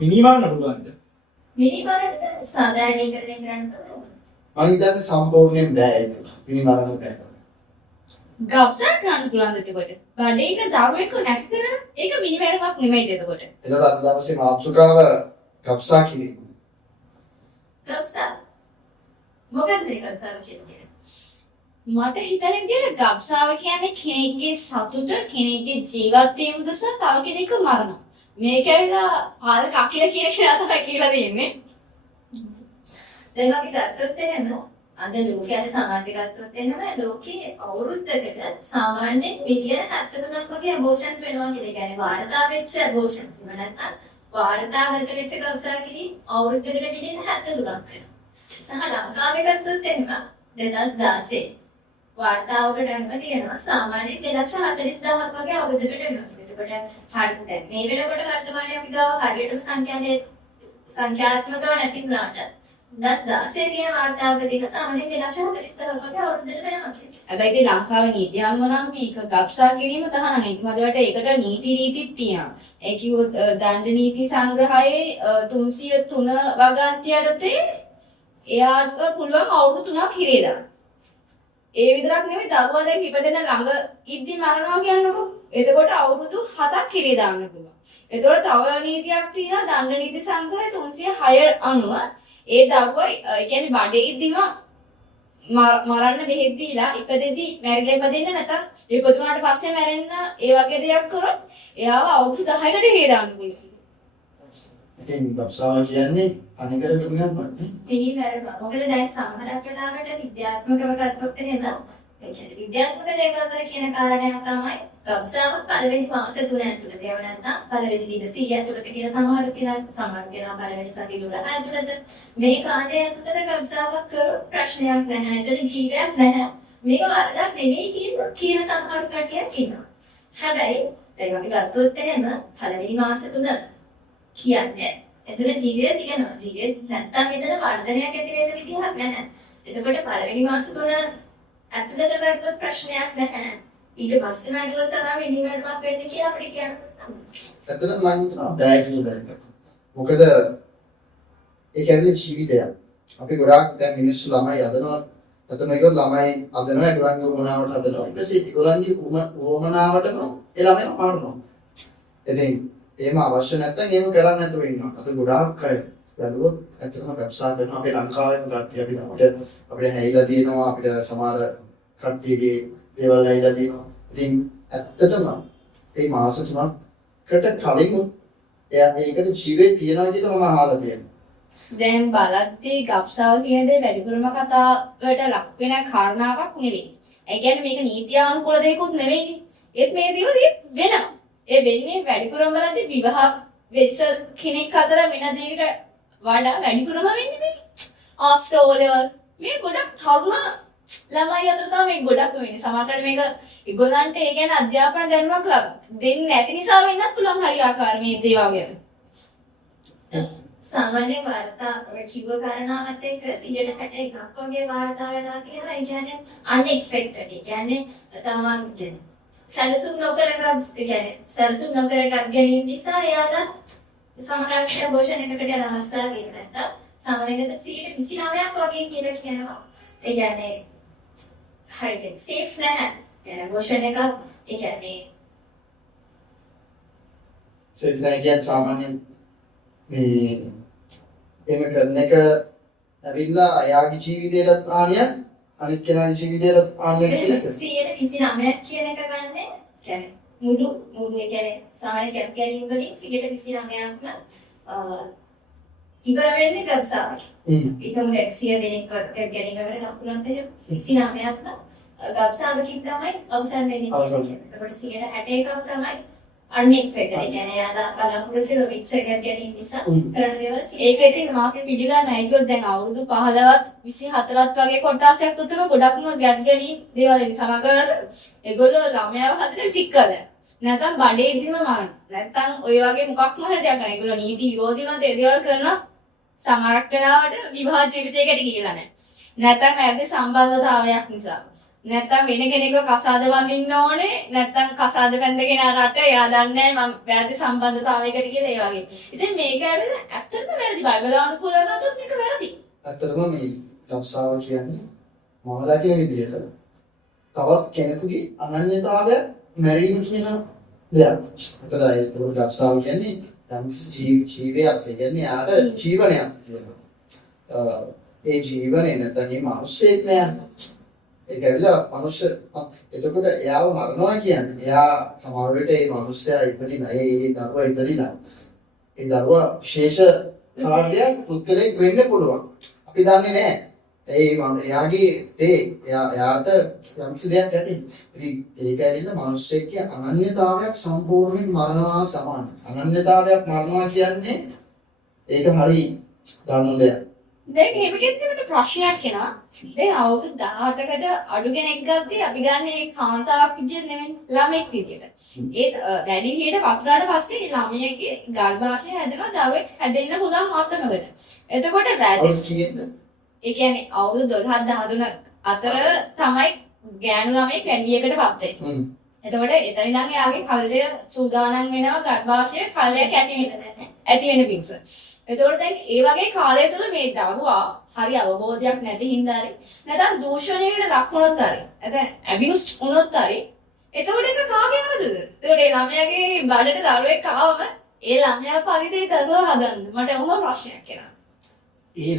මිනිමරන්න පුළුවන්ද? මිනිමරන්න සාධාරණීකරණය කරන්න පුළුවන්. මම හිතන්නේ සම්පූර්ණයෙන් බෑ ඒක. මිනිමරන්න බෑ. ගබ්සා කරන්න පුළුවන් එතකොට. බඩේ ඉන්න දරුවෙක් නැක්සන ඒක මිනිමැරුමක් නෙමෙයි එතකොට. එතකොට අද දවසේ මාතෘකාව ගබ්සා කිරීම. ගබ්සා මොකක්ද මේ ගබ්සාව කියන්නේ? මට හිතෙන විදිහට ගබ්සාව කියන්නේ කෙනෙක්ගේ සතුට, කෙනෙක්ගේ ජීවත් වීම උදෙසා තව කෙනෙක්ව මරනවා. මේක ඇවිල්ලා පාල කකිල කියන කෙනා තමයි කියලා දෙන්නේ. දැන් අපි ගත්තොත් එහෙම අද ලෝකයේ අද සමාජය ගත්තොත් එහෙම ලෝකයේ අවුරුද්දකට සාමාන්‍ය මිලියන 73ක් වගේ අබෝෂන්ස් වෙනවා කියලා. ඒ කියන්නේ වාර්තා වෙච්ච අබෝෂන්ස්. එහෙම නැත්නම් වාර්තාගත වෙච්ච ගබ්සා කිරීම අවුරුද්දකට මිලියන 73ක් වෙනවා. සහ ලංකාවේ ගත්තොත් එහෙම 2016 වාර්තාවකට අනුව තියෙනවා සාමාන්‍යයෙන් 2,40,000ක් වගේ අවුරුද්දකට වෙනවා. එතකොට හරියට මේ වෙනකොට වර්තමානයේ අපි ගාව හරියටම සංඛ්‍යාත්මකව නැති වුණාට 2016 තියෙන වාර්තාවක තියෙන සාමාන්‍යයෙන් 2,40,000ක් වගේ අවුරුද්දකට වෙනවා කියන්නේ. හැබැයි ඉතින් ලංකාවේ නීති අනුව නම් මේක ගබ්සා කිරීම තහනම්. ඒක මදවට ඒකට නීති රීතිත් තියෙනවා. ඒ කිව්වොත් දණ්ඩ නීති සංග්‍රහයේ 303 වගන්ති යටතේ එයාට පුළුවන් අවුරුදු 3ක් හිරේ දාන්න. ඒ විතරක් නෙමෙයි දරුවා දැන් ඉපදෙන ළඟ ඉද්දි මරනවා කියනකො. එතකොට අවුරුදු 7ක් හිරේ දාන්න පුළුවන්. එතකොට තව නීතියක් තියෙනවා දණ්ඩ නීති සංග්‍රහය 306 අනුව ඒ දරුවා ඒ කියන්නේ බඩේ ඉද්දිම මරන්න බෙහෙත් දීලා ඉපදෙද්දි මැරිලා ඉපදෙන්න නැත්නම් ඉපදුනාට පස්සේ මැරෙන්න ඒ වගේ දෙයක් කරොත් එයාව අවුරුදු 10කට හිරේ දාන්න පුළුවන්. ඉතින් ගබ්සාව කියන්නේ අනිකර මිනිහක්වත් නේ. පිළිවෙලම. මොකද දැන් සමහරක් වෙලාවට විද්‍යාත්මකව ගත්තොත් එහෙම ඒ කියන්නේ විද්‍යාත්මක දේවල් වල කියන කාරණයක් තමයි ගබ්සාව පළවෙනි මාස 3 ඇතුළත ඒව නැත්නම් පළවෙනි දින 100 ඇතුළත කියලා සමහරු කියනවා පළවෙනි සති 12 ඇතුළත මේ කාලය ඇතුළත ගබ්සාවක් කරු ප්‍රශ්නයක් නැහැ. එතන ජීවයක් නැහැ. මේක වරදක් නෙමෙයි කියන සමහරු කට්ටියක් ඉන්නවා. හැබැයි දැන් අපි ගත්තොත් එහෙම පළවෙනි මාස 3 කියන්නේ එතන ජීවය තියෙනවා. ජීවය නැත්තම් එතන වර්ධනයක් ඇති වෙන්න විදිහක් නැහැ. එතකොට පළවෙනි මාස 3 ඇතුළත වැටුවත් ප්‍රශ්නයක් නැහැ. ඊට පස්සේ වැටුවත් තමයි මිනිමරමක් වෙන්නේ කියලා අපිට කියන්න පුළුවන්. ඇත්තටම මම හිතනවා බෑ කියලා එක. මොකද ඒ කියන්නේ ජීවිතයක්. අපි ගොඩාක් දැන් මිනිස්සු ළමයි හදනවා. නැත්නම් ඒක ළමයි හදනවා ඒගොල්ලන්ගේ උමනාවට හදනවා. ඊට පස්සේ ඒගොල්ලන්ගේ උමනාවටම ඒ ළමයිව මාරනවා. ඉතින් එහෙම අවශ්‍ය නැත්නම් එහෙම කරන්නේ නැතුව ඉන්නවා. අත ගොඩාක් අය බැලුවොත් ඇත්තටම ගබ්සා කරනවා. අපේ ලංකාවේම කට්ටිය අපිට හැයිලා තියෙනවා. අපිට සමහර කට්ටියගේ දේවල් හැයිලා තියෙනවා. ඉතින් ඇත්තටම මේ මාස 3කට කලින් එයා ඒකට ජීවේ තියනවා කියලා මම අහලා තියෙනවා. දැන් බලද්දී ගබ්සාව කියන දේ වැඩිපුරම කතාවට ලක් වෙන කාරණාවක් නෙවෙයි. ඒ කියන්නේ මේක නීතියානුකූල දෙයක්වත් නෙවෙයිනේ. ඒත් මේ දේවල් වෙනවා. ඒ වෙන්නේ වැඩිපුරම බලද්දී විවාහ වෙච්ච කෙනෙක් අතර වෙන දෙයකට වඩා වැඩිපුරම වෙන්නේ මේ after all level මේ ගොඩක් තරුණ ළමයි අතර තමයි මේ ගොඩක් වෙන්නේ. සමහරවිට මේක ඒගොල්ලන්ට ඒ කියන්නේ අධ්‍යාපන දැනුමක් දෙන්නේ නැති නිසා වෙන්නත් පුළුවන් හරියාකාර මේ දේවල් ගැන. සාමාන්‍ය වාර්තා කිව්ව කාරණාවත් එක්ක 60%ක් වගේ වාර්තා වෙලා තියෙනවා. ඒ කියන්නේ unexpected. ඒ කියන්නේ තමන් කියන්නේ සැලසුම් නොකර සැලසුම් නොකර ගැනීම නිසා එයාලා සමහරවිට අබෝෂන් එකකට යන අවස්ථා තියෙනවා. නැත්නම් සාමාන්‍යයෙන් 29ක් වගේ කියලා කියනවා. ඒ කියන්නේ හරියට සේෆ් නැහැ. يعني අබෝෂන් එක ඒ කියන්නේ සේෆ් නැහැ කියන්නේ සාමාන්‍යයෙන් මේ එහෙම කරන එක ඇවිල්ලා එයාගේ ජීවිතේට හානියක් අනිත් කෙනාගේ ජීවිතේට හානියක් කියලා 29ක් කියන එක ගන්න කියන්නේ මුළු ඒ කියන්නේ සාමාන්‍ය කැප් ගැනීම වලින් 29ක්ම ඉවර වෙන්නේ ගබ්සාවකින්. ඊටම 100 දෙනෙක් කැප් ගැනීම වල ලකුණක් තියෙන 29ක්ම ගබ්සාවකින් තමයි අවසන් වෙන්නේ. එතකොට 61ක් තමයි unexpected. ඒ කියන්නේ යාලා බලාපොරොත්තු වෙන මික්ස් එකක් ගැනීම නිසා කරන දේවල් ඒක ඉතින් මාත් පිළිගන්න නැහැ. කිව්වොත් දැන් අවුරුදු 15ත් 24ත් වගේ කොටසක් තුතම ගොඩක්ම ගැප් ගැනීම දේවල් එන්නේ. සමහරවිට ඒගොල්ලෝ ළමයාව හදලා විසික් කරලා. නැත්නම් බඩේ ඉදිම මරන. නැත්නම් ওই වගේ මොකක්ම හරි දෙයක් කරනවා. ඒගොල්ලෝ නීති විරෝධීව දේවල් කරනවා. සමහරක් වෙලාවට විවාහ ජීවිතයකට ගිහිලා නැහැ. නැත්නම් ඇගේ සම්බන්ධතාවයක් නිසා. නැත්තම් වෙන කෙනෙක්ව කසාද වඳින්න ඕනේ නැත්තම් කසාද බැඳගෙන රට එයා දන්නේ මම වැරදි සම්බන්ධතාවයකට කියලා ඒ වගේ. ඉතින් මේක ඇවිල්ලා ඇත්තටම වැරදි බයිබල් අනුකූලව නතොත් මේක වැරදි. ඇත්තටම මේ ගබ්සාව කියන්නේ මම දකින විදිහට තවත් කෙනෙකුගේ අනන්‍යතාවය මැරීම කියන දෙයක්. මොකද ඒක ගබ්සාව කියන්නේ යම් ජීවයක්. ඒ කියන්නේ යාට ජීවනයක් තියෙනවා. ඒ ජීවනේ නැත්නම් මේ මිනිස්සෙක් නෑ. ඒක ඇවිල්ලා මනුෂ්‍ය එතකොට එයාව මරනවා කියන්නේ එයා සමහර විට ඒ මිනිස්සයා ඉපදිනා ඒ දරුවා ඉපදිනා ඒ දරුවා විශේෂ කාර්යයක් පුද්ගලෙක් වෙන්න පුළුවන් අපි දන්නේ නැහැ එයාගේ එයාට යම්කිසි දෙයක් ඇති ඉතින් ඒක ඇවිල්ලා මිනිස්සෙක්ගේ අනන්‍යතාවයක් සම්පූර්ණයෙන් මරනවා සමානයි අනන්‍යතාවයක් මරනවා කියන්නේ ඒක හරි දරුණු දෙයක් දැන් එහෙම කෙනෙකුට ප්‍රශ්නයක් එනවා. දැන් අවුරුදු 18කට අඩු කෙනෙක් ගත්තී අපි ගන්න ඒ කාන්තාවක් විදියට නෙමෙයි ළමෙක් විදියට. ඒ වැඩි විදියට වතුරාට පස්සේ ළමයාගේ ගර්භාෂය හැදෙනවා දරුවෙක් හැදෙන්න පුළුවන් මට්ටමකට. එතකොට ඒ කියන්නේ අවුරුදු 12 13 අතර තමයි ගෑනු ළමෙක් වැඩියකටපත් වෙන්නේ. එතකොට එතන ඉඳන් එයාගේ කල්ය සූදානම් වෙනවා ගර්භාෂය කල්යක් ඇති වෙන පිණිස. එතකොට දැන් ඒ වගේ කාලය තුල මේ දරුවා හරි අවබෝධයක් නැති හින්දා නැත්නම් දූෂණයකට ලක් වුණොත් හරි නැත්නම් ඇබියුස්ඩ් වුණොත් හරි එතකොට ඒක කාගේ වරදද? එතකොට ඒ ළමයාගේ බඩට දරුවෙක් ආවම ඒ ළමයා පරිදි දරුවා හදන්න මට ඔහොම ප්‍රශ්නයක් එනවා. ඒ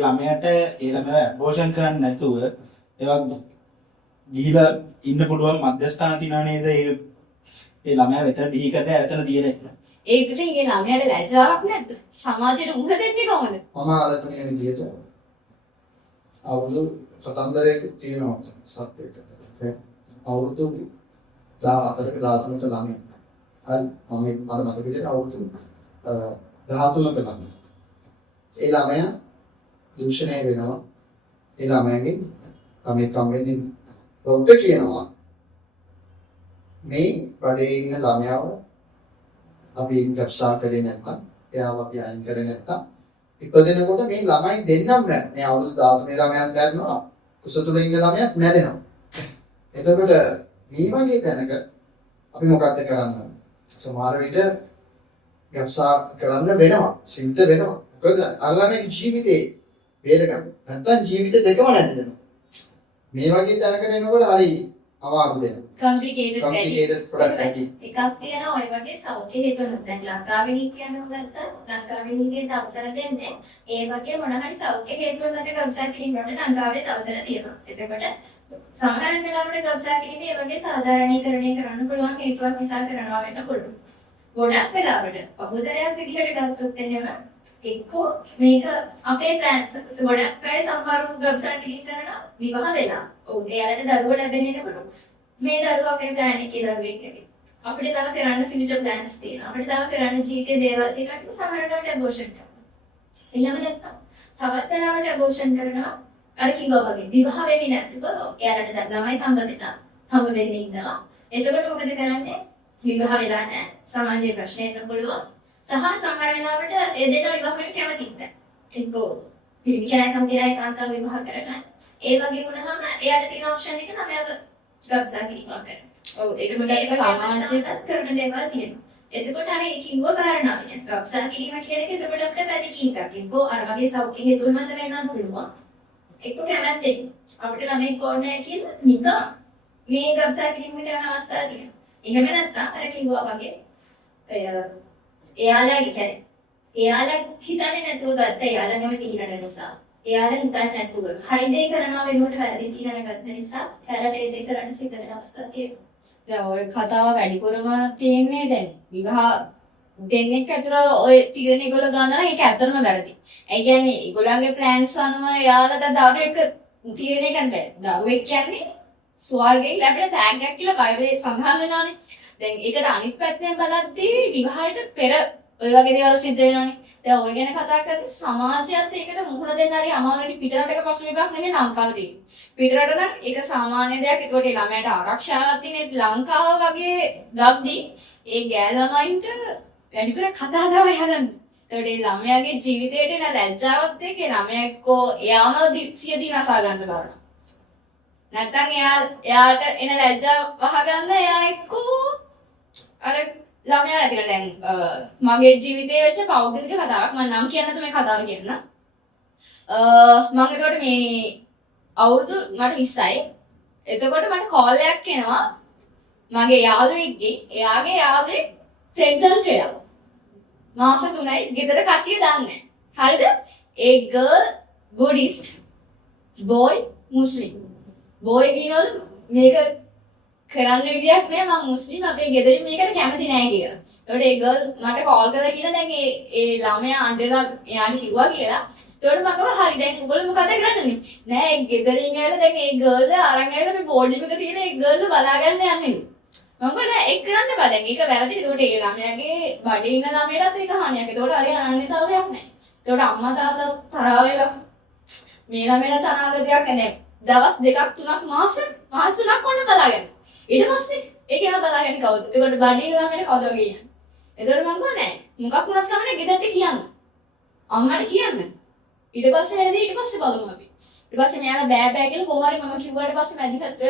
ළමයාට ඇබෝෂන් කරන්නේ නැතුව ඒවා ගිහිලා ඉන්න පුළුවන් මධ්‍යස්ථාන තියනා නේද? ඒ ළමයා වෙතන බිහි කරලා එතන දින ඒක ඉතින් ඒ ළමයාට ලැජ්ජාවක් නැද්ද? සමාජයට මුහුණ දෙන්නේ කොහොමද? මම අහලා තියෙන විදිහට අවුරුදු කතන්දරයක තියෙනවා සත්‍යයක. අවුරුදු 14ක 13ක ළමයි. හරි මම මට මතක විදිහට අවුරුදු 13ක ළමයි. ඒ ළමයා දූෂණය වෙනවා. ඒ ළමයාගේ ළමෙක්ම් වෙන්නේ. ડોක්ටර් කියනවා මේ බඩේ ඉන්න ළමයාව අපි ගබ්සා කරේ නැත්නම් එයාව අපි අයින් කරේ නැත්නම් ඉපදෙනකොට මේ ළමයි දෙන්නම මේ අවුරුදු 13 ළමයන් මැරෙනවා කුස තුල ඉන්න ළමයාත් මැරෙනවා එතකොට මේ වගේ තැනක අපි මොකක්ද කරන්නේ සමහර විට ගබ්සා කරන්න වෙනවා සිද්ධ වෙනවා මොකද අර ළමයිගේ ජීවිතේ බේරගන්න නැත්නම් ජීවිත දෙකම නැති වෙනවා මේ වගේ තැනකට එනකොට හරි අමාරු දෙයක් complicated product ඇති එකක් තියෙනවා ඔය වගේ සෞඛ්‍ය හේතුවක් දැන් ලංකාවේ නීතිය අනුව ගත්තත් ලංකාවේ නීතියට අවසර දෙන්නේ ඒ වගේ මොන හරි සෞඛ්‍ය හේතුවක් මත ගබ්සා කිරීමකට ලංකාවේ අවසර තියෙනවා. එතකොට සමහර වෙලාවට ගබ්සා කිරීමේ ඒ වගේ සාධාරණීකරණය කරන්න පුළුවන් හේතුවක් නිසා කරනවා වෙන්න පුළුවන්. ගොඩක් වෙලාවට බහුතරයක් විදිහට ගත්තොත් එහෙම එක්කෝ මේක අපේ ප්ලෑන්ස් ගොඩක් අය සමහරු ගබ්සා කිරීම කරනවා විවාහ වෙලා. ඔව් එයාලට දරුවෝ ලැබෙන්නේ නැකොළු. මේ දරුවා අපේ ප්ලෑන් එකේ දරුවෙක් නෙවෙයි. අපිට තව කරන්න ෆියුචර් ප්ලෑන්ස් තියෙනවා. අපිට තව කරන්න ජීවිතේ දේවල් තියෙනවා කියලා සමහරවිට ඇබෝෂන් කරනවා. එහෙම නැත්නම් තවත් වෙලාවට ඇබෝෂන් කරනවා. අර කිව්වා වගේ විවාහ වෙන්නේ නැතිව එයාලට ළමයි හම්බ වෙන්නේ ඉන්නවා. එතකොට මොකද කරන්නේ? විවාහ වෙලා නැහැ. සමාජයේ ප්‍රශ්න එන්න පුළුවන්. සහ සමහර වෙලාවට ඒ දෙන්නා විවාහ වෙන්න කැමතිත් නැහැ. එක්කෝ පිළිකණකම් කියලා ඒකාන්තව විවාහ කරගන්න. ඒ වගේ වුණාම එයාට තියෙන ඔප්ෂන් එක ළමයාව ගබ්සා කිරීම කරනවා. ඔව් ඒක මොකද සමාජයේ කරන දේවල් තියෙනවා. එතකොට අර ඒ කිව්ව කාරණාව කියන්නේ ගබ්සා කිරීම කියන එක එතකොට අපිට පැති කීපයක්. එක්කෝ අර වගේ සෞඛ්‍ය හේතුන් මත වෙන්නත් පුළුවන්. එක්කෝ කැමැත්තෙන් අපිට ළමෙක් ඕනේ කියලා නිකන් මේ ගබ්සා කිරීමට යන අවස්ථා තියෙනවා. එහෙම නැත්නම් අර කිව්වා වගේ එයාලා හිතන්නේ නැතුව ගත්ත එයාලගම තීරණ නිසා එයාලා හිතන්නේ නැතුව හරි දේ කරනවා වෙනුවට වැරදි තීරණ ගත්ත නිසා එයාලට ඒ දේ කරන්න සිද්ධ වෙන අවස්ථා තියෙනවා. දැන් ඔය කතාව වැඩිපුරම තියෙන්නේ දැන් විවාහ දෙන්නෙක් අතර ඔය තීරණ ඒගොල්ලෝ ගන්නවා ඒක ඇත්තටම වැරදි. ඒ කියන්නේ ඒගොල්ලන්ගේ ප්ලෑන්ස් අනුව එයාලට දරුවෙක් තීරණය ගන්න බෑ. දරුවෙක් කියන්නේ ස්වර්ගයෙන් ලැබෙන තෑග්ගයක් කියලා බයිබලයේ සඳහන් වෙනවානේ. දැන් ඒකට අනිත් පැත්තෙන් බලද්දී විවාහයට පෙර ඔය වගේ දේවල් සිද්ධ වෙනවානේ. දැන් ඔය ගැන කතා කරද්දී සමාජයත් ඒකට මුහුණ දෙන්න හරි අමාරුයි පිටරටක ප්‍රශ්න විභාග නෙමෙයි ලංකාවේ තියෙන්නේ. පිටරට නම් ඒක සාමාන්‍ය දෙයක්. ඒකට ළමයට ආරක්ෂාවක් තියෙන ලංකාව වගේ ගබ්දී ඒ ගෑල් ළමයින්ට වැඩිපුර කතා තමයි හදන්නේ. ඒකට ඒ ළමයාගේ ජීවිතේට එන ලැජ්ජාවත් එක්ක ළමයා එක්කෝ එයාම සිය දිනසා ගන්න බලනවා. නැත්තම් එයාට එන ලැජ්ජා වහගන්න එයා එක්කෝ අර ළමයා නැති කරලා දැන් මගේ ජීවිතේ වෙච්ච පෞද්ගලික කතාවක් මම නම් කියන්න නැතු මේ කතාව කියන්න. මම එතකොට මේ අවුරුදු මට 20යි. එතකොට මට කෝල් එකක් එනවා මගේ යාළුවෙක්ගේ එයාගේ යාළුවෙක් ප්‍රෙග්නන්ට් වෙලා. මාස 3යි ගෙදර කට්ටිය දන්නේ නැහැ. හරිද? ඒ ගර්ල් බුද්දිස්ට් බොයි මුස්ලිම්. බොයි කියනවලු මේක කරන්න විදියක් නෑ මම මුස්ලිම් අපේ ගෙදරින් මේකට කැමති නෑ කියලා. ඒකට ඒ ගර්ල් මට කෝල් කරලා කියලා දැන් ඒ ළමයා අඬලා එයාට කිව්වා කියලා. ඒකට මම කිව්වා හරි දැන් උඹලා මොකද කරන්නේ? නෑ ඒ ගෙදරින් ඇවිල්ලා දැන් ඒ ගර්ල් අරන් ඇවිල්ලා මේ බෝඩි එක තියෙන ඒ ගර්ල් බලාගන්න යන්නේ. මම කිව්වා නෑ ඒක කරන්න බෑ දැන් ඒක වැරදි. ඒකට ඒ ළමයාගේ බඩේ ඉන්න ළමයටත් ඒක හානියක්. ඒකට හරි අනන්‍යතාවයක් නෑ. ඒකට අම්මා තාත්තා තරහ වෙලා මේ ළමයට අනාගතයක් නෑ. දවස් 2ක් 3ක් මාස 3ක් ඔන්න බලාගෙන. ඊට පස්සේ ඒක යන බලාගෙන කවුද? ඒකට බඩේ ඉන්න ළමයට කවුද කියන්නේ? ඒකට මම කිව්වා නෑ. මොකක් වුණත් කමන්නේ ගෙදරට කියන්න. අම්මට කියන්න. ඊට පස්සේ වැඩි ඊට පස්සේ බලමු අපි. ඊට පස්සේ මෙයාලා බෑ බෑ කියලා කොහොම හරි මම කිව්වාට පස්සේ මැදිහත්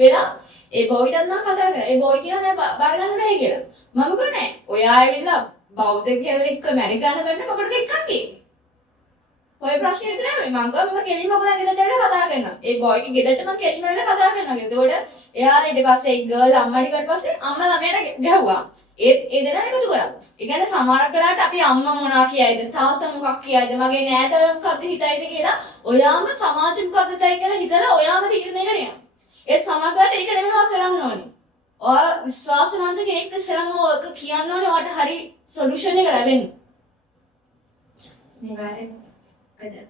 වෙලා ඒ බෝයිටත් මම කතා කරා. ඒ බෝයි කියනවා නෑ බාර ගන්න බෑ කියලා. මම කිව්වා නෑ. ඔයා ඇවිල්ලා බෞද්ධ කියලා එක්ක මැරි ගන්න බෑ මොකටද එක්කන්නේ? ඔය ප්‍රශ්නේ විතරයි මම ගාව මම කෙලින්ම ඔයගොල්ලන් ගෙදරට ඇවිල්ලා කතා කරනවා. ඒ බෝයිගේ ගෙදරට මම කෙලින්ම ඇවිල්ලා කතා කරනවා. ඒකෝට එයා ඊට පස්සේ ඒ ගර්ල් අම්මට ඊට පස්සේ අම්මා ළමයට ගැහුවා. ඒ දෙනා එකතු කරා. ඒ කියන්නේ සමහරක් වෙලාවට අපි අම්මා මොනවා කියයිද තාත්තා මොකක් කියයිද මගේ නෑදෑයෝ මොකක්ද හිතයිද කියලා ඔයාම සමාජ මොකක්ද තයි කියලා හිතලා ඔයාම තීරණයකට යනවා. ඒ සමගට ඒක නෙමෙයි කරන්න ඕනේ. ඔයා විශ්වාසවන්ත කෙනෙක්ට ඉස්සරහම ඔක කියන්න ඕනේ ඔයාට හරි සොලියුෂන් එක ලැබෙන්නේ. මේ වගේ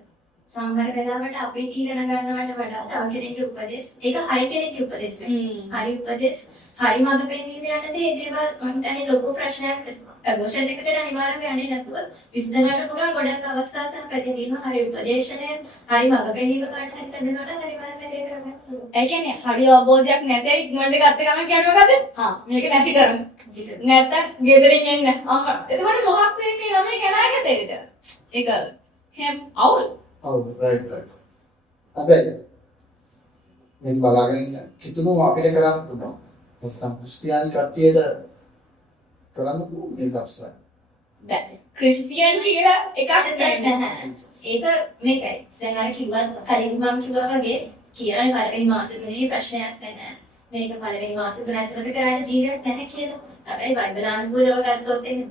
සමහර වෙලාවට අපේ තීරණ ගන්නවට වඩා තව කෙනෙක්ගේ උපදෙස් ඒක හරි කෙනෙක්ගේ උපදෙස් වෙන්නේ. හරි උපදෙස් හරි මඟ පෙන්වීම යනදී ඒ දේවල් මම හිතන්නේ ලොකු ප්‍රශ්නයක් අබෝෂන් එකකට අනිවාර්යයෙන්ම යන්නේ නැතුව විසඳ ගන්න පුළුවන් ගොඩක් අවස්ථා සහ පැති තියෙනවා. හරි උපදේශනය හරි මඟ පෙන්වීම කාට හරි ලැබෙනවා නම් අනිවාර්යයෙන්ම ඒක කරගන්න පුළුවන්. ඒ කියන්නේ හරි අවබෝධයක් නැතේ ඉක්මනට ගත්ත ගමන් කියන්නේ මොකද? මේක නැති කරමු. නැත්තම් ගෙදරින් එන්න. අම්මා. එතකොට මොකක්ද වෙන්නේ ළමයි කනාගතේට? ඒක හැම අවුල්. ඔව් රයිට්. හැබැයි මේක බලාගෙන ඉන්න කිතුණු අපිට කරන්න පුළුවන්. නැත්තම් ක්‍රිස්තියානි කට්ටියට කරන්න පුළුවන් මේක අපසරයි. දැන් ක්‍රිස්තියානි කියලා එකක් නැහැ. ඒක මේකයි. දැන් අර කිව්වා කලින් මම කිව්වා වගේ කියලා පළවෙනි මාස තුනේ ප්‍රශ්නයක් නැහැ. මේක පළවෙනි මාස තුන ඇතුළත කරන්න ජීවිතයක් නැහැ කියලා. හැබැයි බයිබල් අනුකූලව ගත්තොත් එහෙම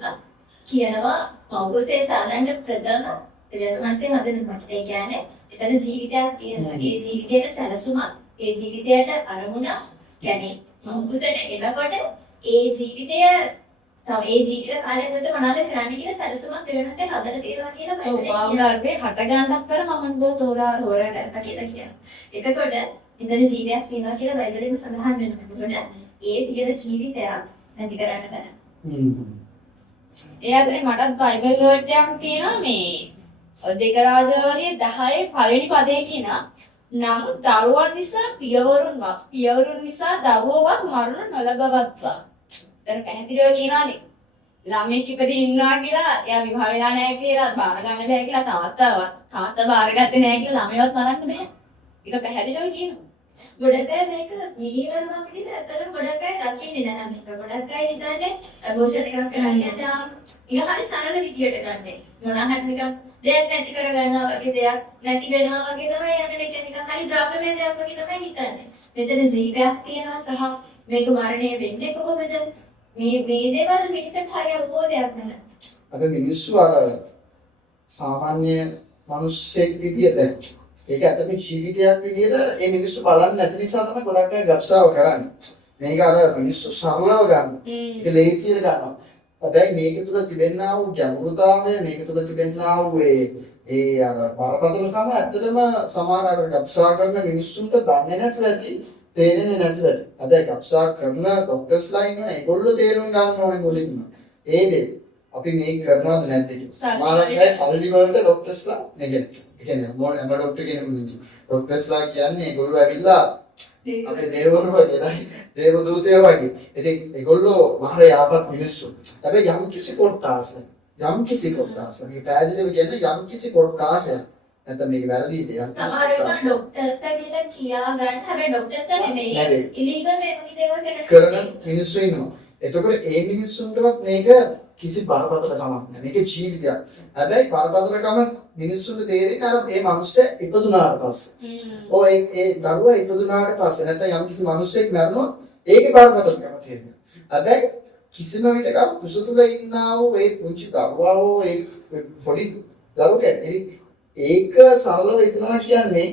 කියනවා මෞකසේ සාධාරණ ප්‍රධාන දෙවියන්වහන්සේ හදනවා. ඒ කියන්නේ එතන ජීවිතයක් තියෙනවා. ඒ ජීවිතයට සැලසුමක්, ඒ ජීවිතයට අරමුණක්. කියන්නේ මෞකසට එනකොට ඒ ජීවිතය තව ඒ ජීවිත කාලය තුළ මොනවද කරන්න කියලා සැලසුමක් දෙවියන්වහන්සේ හදලා තියෙනවා කියලා බයිබලයේ කියනවා. ඔව් ගර්භේ හට ගන්නත් කර මම බෝ තෝරාගත්තා කියලා කියනවා. එතකොට එතන ජීවිතයක් තියෙනවා කියලා බයිබලෙම සඳහන් වෙනවා. එතකොට ඒ තියෙන ජීවිතයක් නැති කරන්න බෑ. ඒ අතරේ මටත් බයිබල් වර්ඩ් එකක් තියෙනවා මේ දෙක රාජවලිය 10 පළවෙනි පදේ කියන නමුත් දරුවන් නිසා පියවරුන් නිසා දරුවවත් මරණ නොලබවත්වා. දැන් පැහැදිලිව කියනවානේ ළමෙක් ඉපදී ඉන්නවා කියලා එයා විවාහ වෙලා නැහැ කියලා බාර ගන්න බෑ කියලා තාත්තා බාරගත්තේ නැහැ කියලා ළමයවත් මරන්න බෑ. ඒක පැහැදිලිව කියනවා. ගොඩක් අය මේක නිවීමක් විදිහට ඇත්තටම ගොඩක් අය දකින්නේ නැහැ මේක. ගොඩක් අය හිතන්නේ අබෝෂන් එකක් කරන්නේ නැත්නම් ඒක හරි සරල විදියට ගන්නෙ. මොනවා හරි නිකන් දෙයක් නැති කර ගන්නවා වගේ දෙයක් නැති වෙනවා වගේ තමයි යන්නේ. ඒක නිකන් හරි ද්‍රව්‍යමය දෙයක් වගේ තමයි හිතන්නේ. මෙතන ජීවයක් තියෙනවා සහ මේක මරණය වෙන්නේ කොහොමද? මේ දේවල් මිනිස්සුන්ට හරි අවබෝධයක් නැහැ. අපි මිනිස්සු අර සාමාන්‍ය මිනිස්සෙක් විදියට ඒක ඇත්තම ජීවිතයක් විදියට ඒ මිනිස්සු බලන්නේ නැති නිසා තමයි ගොඩක් අය ගබ්සාව කරන්නේ. මේක අර මිනිස්සු සරලව ගන්න. ඒක ලේසියට ගන්නවා. හැබැයි මේක තුල තිබෙනා වූ ගැඹුරුතාවය, මේක තුල තිබෙනා වූ ඒ අර බරපතලකම ඇත්තටම සමහර අර ගබ්සා කරන මිනිස්සුන්ට දන්නේ නැතුව ඇති, තේරෙන්නේ නැතුව ඇති. හැබැයි ගබ්සා කරන ડોක්ටර්ස්ලා ඉන්න ඒගොල්ලෝ තේරුම් ගන්න ඕනේ මුලින්ම. ඒ දේ අපි මේක කරනවද නැද්ද කියලා. සමහර අය සල්ලි වලට ડોක්ටර්ස්ලා නෙගෙන. ඒ කියන්නේ හැම ડોක්ටර් කෙනෙකුම නෙමෙයි. ડોක්ටර්ස්ලා කියන්නේ ඒගොල්ලෝ ඇවිල්ලා අපේ දේවවරු වගේ දේව දූතයෝ වගේ. ඉතින් ඒගොල්ලෝ මහර යාපත් මිනිස්සු. හැබැයි යම් කිසි කොටාසක් මේ පැහැදිලිව කියන්නේ යම් කිසි කොටාසක් නැත්නම් මේක වැරදිද යම් සමහර වෙලාවට ડોක්ටර්ස්ලා කියලා කියා ගන්න හැබැයි ડોක්ටර්ස්ලා නෙමෙයි නෙවෙයි. ඉලීගල් මේ වගේ දේවල් කරන මිනිස්සු ඉන්නවා. එතකොට ඒ මිනිස්සුන්ටවත් මේක කිසි බරපතල කමක් නැහැ. මේක ජීවිතයක්. හැබැයි බරපතල කමක් මිනිස්සුන්ට තේරෙන්නේ අර මේ මිනිස්සයා ඉපදුනාට පස්සේ. ඔය ඒ දරුවා ඉපදුනාට පස්සේ නැත්නම් යම් කිසි මිනිස්සෙක් මැරුණොත් ඒකේ බරපතල කම තේරෙනවා. හැබැයි කිසිම විටක කුස තුල ඉන්නා වූ ඒ පුංචි දරුවා වූ ඒ පොඩි දරුවෙක් ඒක සරලව හිතනවා කියන්නේ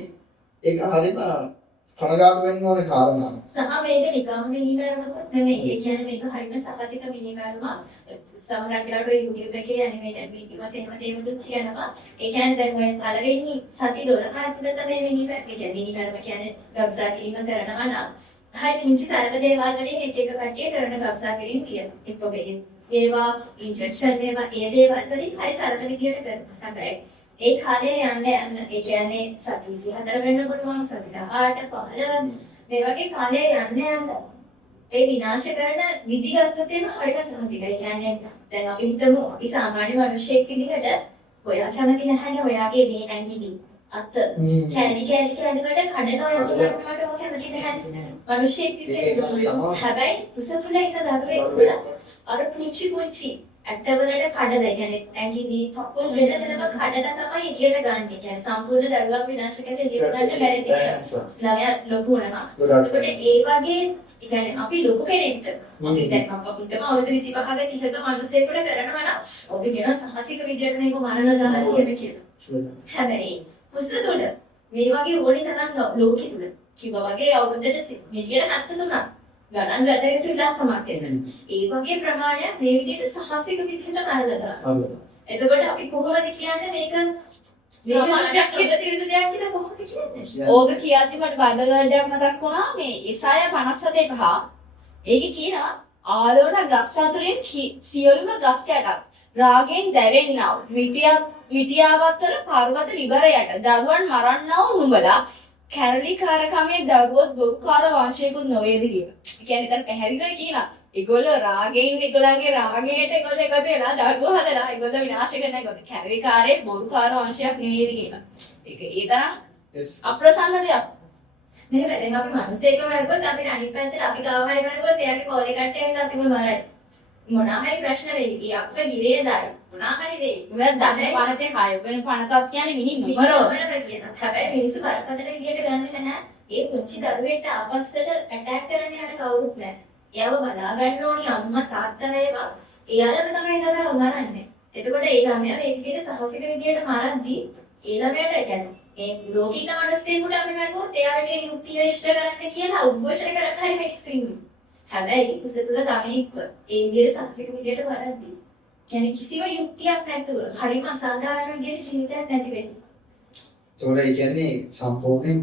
ඒක හරිම කනගාටු වෙන්න ඕනේ කාරණාවක්. සහ මේක නිකම් මිනිමෑරුමක් නෙමෙයි. ඒ කියන්නේ මේක හරිම සාහසික මිනිමෑරුමක්. සමහරක් වෙලාවට YouTube එකේ ඇනිමේටඩ් වීඩියෝස් එහෙම දේවලුත් තියෙනවා. ඒ කියන්නේ දැන් ඔය පළවෙනි සති 12 ඇතුළත මේ මිනිමෑරුම, ඒ කියන්නේ මිනිමෑරුම කියන්නේ ගබ්සා කිරීම කරනවා නම් හරි පුංචි සරල දේවල් වලින් එක එක කට්ටිය කරන ගබ්සා කිරීම තියෙනවා. එක්ක මේවා ඉන්ජෙක්ෂන් මේවා ඒ දේවල් වලින් හරි සරල විදියට කරනවා. හැබැයි ඒ කාලේ යන්න ඒ කියන්නේ සති 24 වෙන්න පුළුවන් සති 18 15 මේ වගේ කාලේ යන්න ඒ විනාශ කරන විදි ගත්තොත් එම හරිම සහජිකයි. ඒ කියන්නේ දැන් අපි හිතමු අපි සාමාන්‍ය මිනිහෙක් විදිහට ඔයා කැමති නැහැනේ ඔයාගේ මේ ඇඟිලි අත කැලි වල කඩනවා යනකොට ඔය කැමති නැහැ. මිනිහෙක් විදිහට හැබැයි කුස තුල ඉන්න දරුවෙක් අර පුංචි ඇටවලට කඩලා, කියන්නේ ඇඟිලි කකුල් වෙනම කඩලා තමයි එළියට ගන්න. කියන්නේ සම්පූර්ණ දරුවා විනාශ කරලා එළියට ගන්න බැරි නිසා. ළමයා ලොකු වෙනවා. ඒකට ඒ වගේ කියන්නේ අපි ලොකු කෙනෙක්ට අපි දැන් අපි හිතමු අවුරුදු 25ක 30ක මිනිසෙකුට කරනවා නම් අපි කියන සාහසික විදියට මේක මරණ දාලා කියන කියලා. හැබැයි කුස තුළ මේ වගේ ඕනි තරම් ලෝකෙ තුළ කිව්වා වගේ අවුරුද්දට මිලියන 73ක් ගණන් වැද යුතු ඉලක්කමක් එතන. ඒ වගේ ප්‍රමාණයක් මේ විදිහට සාහසික විදිහට මරලා දානවා. එතකොට අපි කොහොමද කියන්නේ මේක සමාජයක් විදිහට දෙයක් කියලා කොහොමද කියන්නේ? ඕක කියද්දි මට බයිබල් වර්ඩයක් මතක් වුණා මේ ඉසාය 57:5. ඒකේ කියනවා ආලෝණ ගස් අතරින් සියලුම ගස් යටත් රාගෙන් දැවෙන්නා විටියාවත්තර පර්වත විබර යට දරුවන් මරන්නා වූ නුඹලා කැරලිකාරකමේ දරුවොත් බොරුකාර වංශයකුත් නොවේද කියලා. ඒ කියන්නේ දැන් පැහැදිලිව කියනවා. ඒගොල්ලෝ රාගයෙන් ඒගොල්ලන්ගේ රාගයට ඒගොල්ලෝ එකතු වෙලා දරුවෝ හදලා ඒගොල්ලෝ විනාශ කරන ඒගොල්ලෝ කැරලිකාරේ බොරුකාර වංශයක් නෙවෙයිද කියලා. ඒක ඒ තරම් අප්‍රසන්න දෙයක්. මෙහෙම දැන් අපි මිනිස්සෙක්ව මරුවොත් අපිට අනිත් පැත්තට අපි ගාව හරි මරුවොත් එයාගේ පොලේ කට්ටියට අපිම මරයි. මොනවා හරි ප්‍රශ්න වෙයි. ඒ අප්ප ගිරේ දායි. මොනවා හරි වෙයි. උඹලා දස පනතේ 6 වෙන පනතක් කියන්නේ මිනි නුඹරෝ. හැබැයි මිනිස්සු බරපතල විදියට ගන්නෙ නැහැ. ඒ පුංචි දරුවෙක්ට ආපස්සට ඇටැක් කරන්න යට කවුරුත් නැහැ. එයාව බලා ගන්න ඕනි අම්මා තාත්තා වේවා. එයාලම තමයි මරන්නේ. එතකොට ඒ ළමයා මේ විදියට සාහසික විදියට මරද්දී ඒ ළමයාට කියන්නේ මේ ලෝකේ ඉන්න මිනිස්සුන්ට අපි ගන්නකොට එයාලගේ යුක්තිය ඉෂ්ට කරන්න කියලා උද්ඝෝෂණය කරන්න හරි මිනිස්සු ඉන්නවා. හැබැයි කුස තුල ළමෙක්ව ඒ විදියට සාහසික විදියට මරද්දී කියන්නේ කිසිම යුක්තියක් නැතුව හරිම අසාධාරණ විදියට ජීවිතයක් නැති වෙන්නේ. ඒතකොට ඒ කියන්නේ සම්පූර්ණයෙන්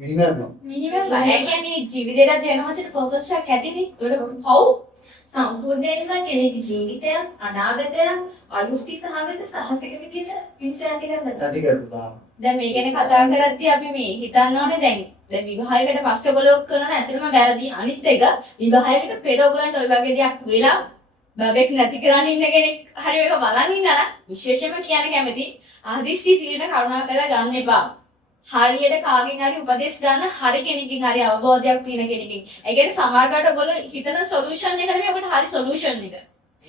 මිනිමරනවා. ඒ කියන්නේ ජීවිතේට දෙනවසට පර්පස් එකක් ඇතිනේ. ඒක පව් සම්පූර්ණයෙන්ම කෙනෙකුගේ ජීවිතයක් අනාගතයක් අයුක්ති සහගත සාහසික විදියට පිළිසර ඇති කරගන්නවා. ඇති කරපුවා. දැන් මේ ගැන කතා කරද්දී අපි මේ හිතන්න ඕනේ දැන් විවාහයකට පස්සේ ඔයගොල්ලෝ කරන ඇත්තටම වැරදි. අනිත් එක විවාහයකට පෙර ඔයගලන්ට ওই වගේ දෙයක් වෙලා බබෙක් නැති කරන් ඉන්න කෙනෙක් හරි මේක බලන් ඉන්නා නම් විශේෂයෙන්ම කියන්න කැමති ආදිසි තීරණ කරුණා කරලා ගන්න එපා. හරියට කාගෙන් හරි උපදෙස් ගන්න හරි කෙනකින් හරි අවබෝධයක් තියෙන කෙනකින්. ඒ කියන්නේ සමහරකට ඔයගොල්ලෝ හිතන සොලියුෂන් එක නෙමෙයි ඔබට හරි සොලියුෂන් එක.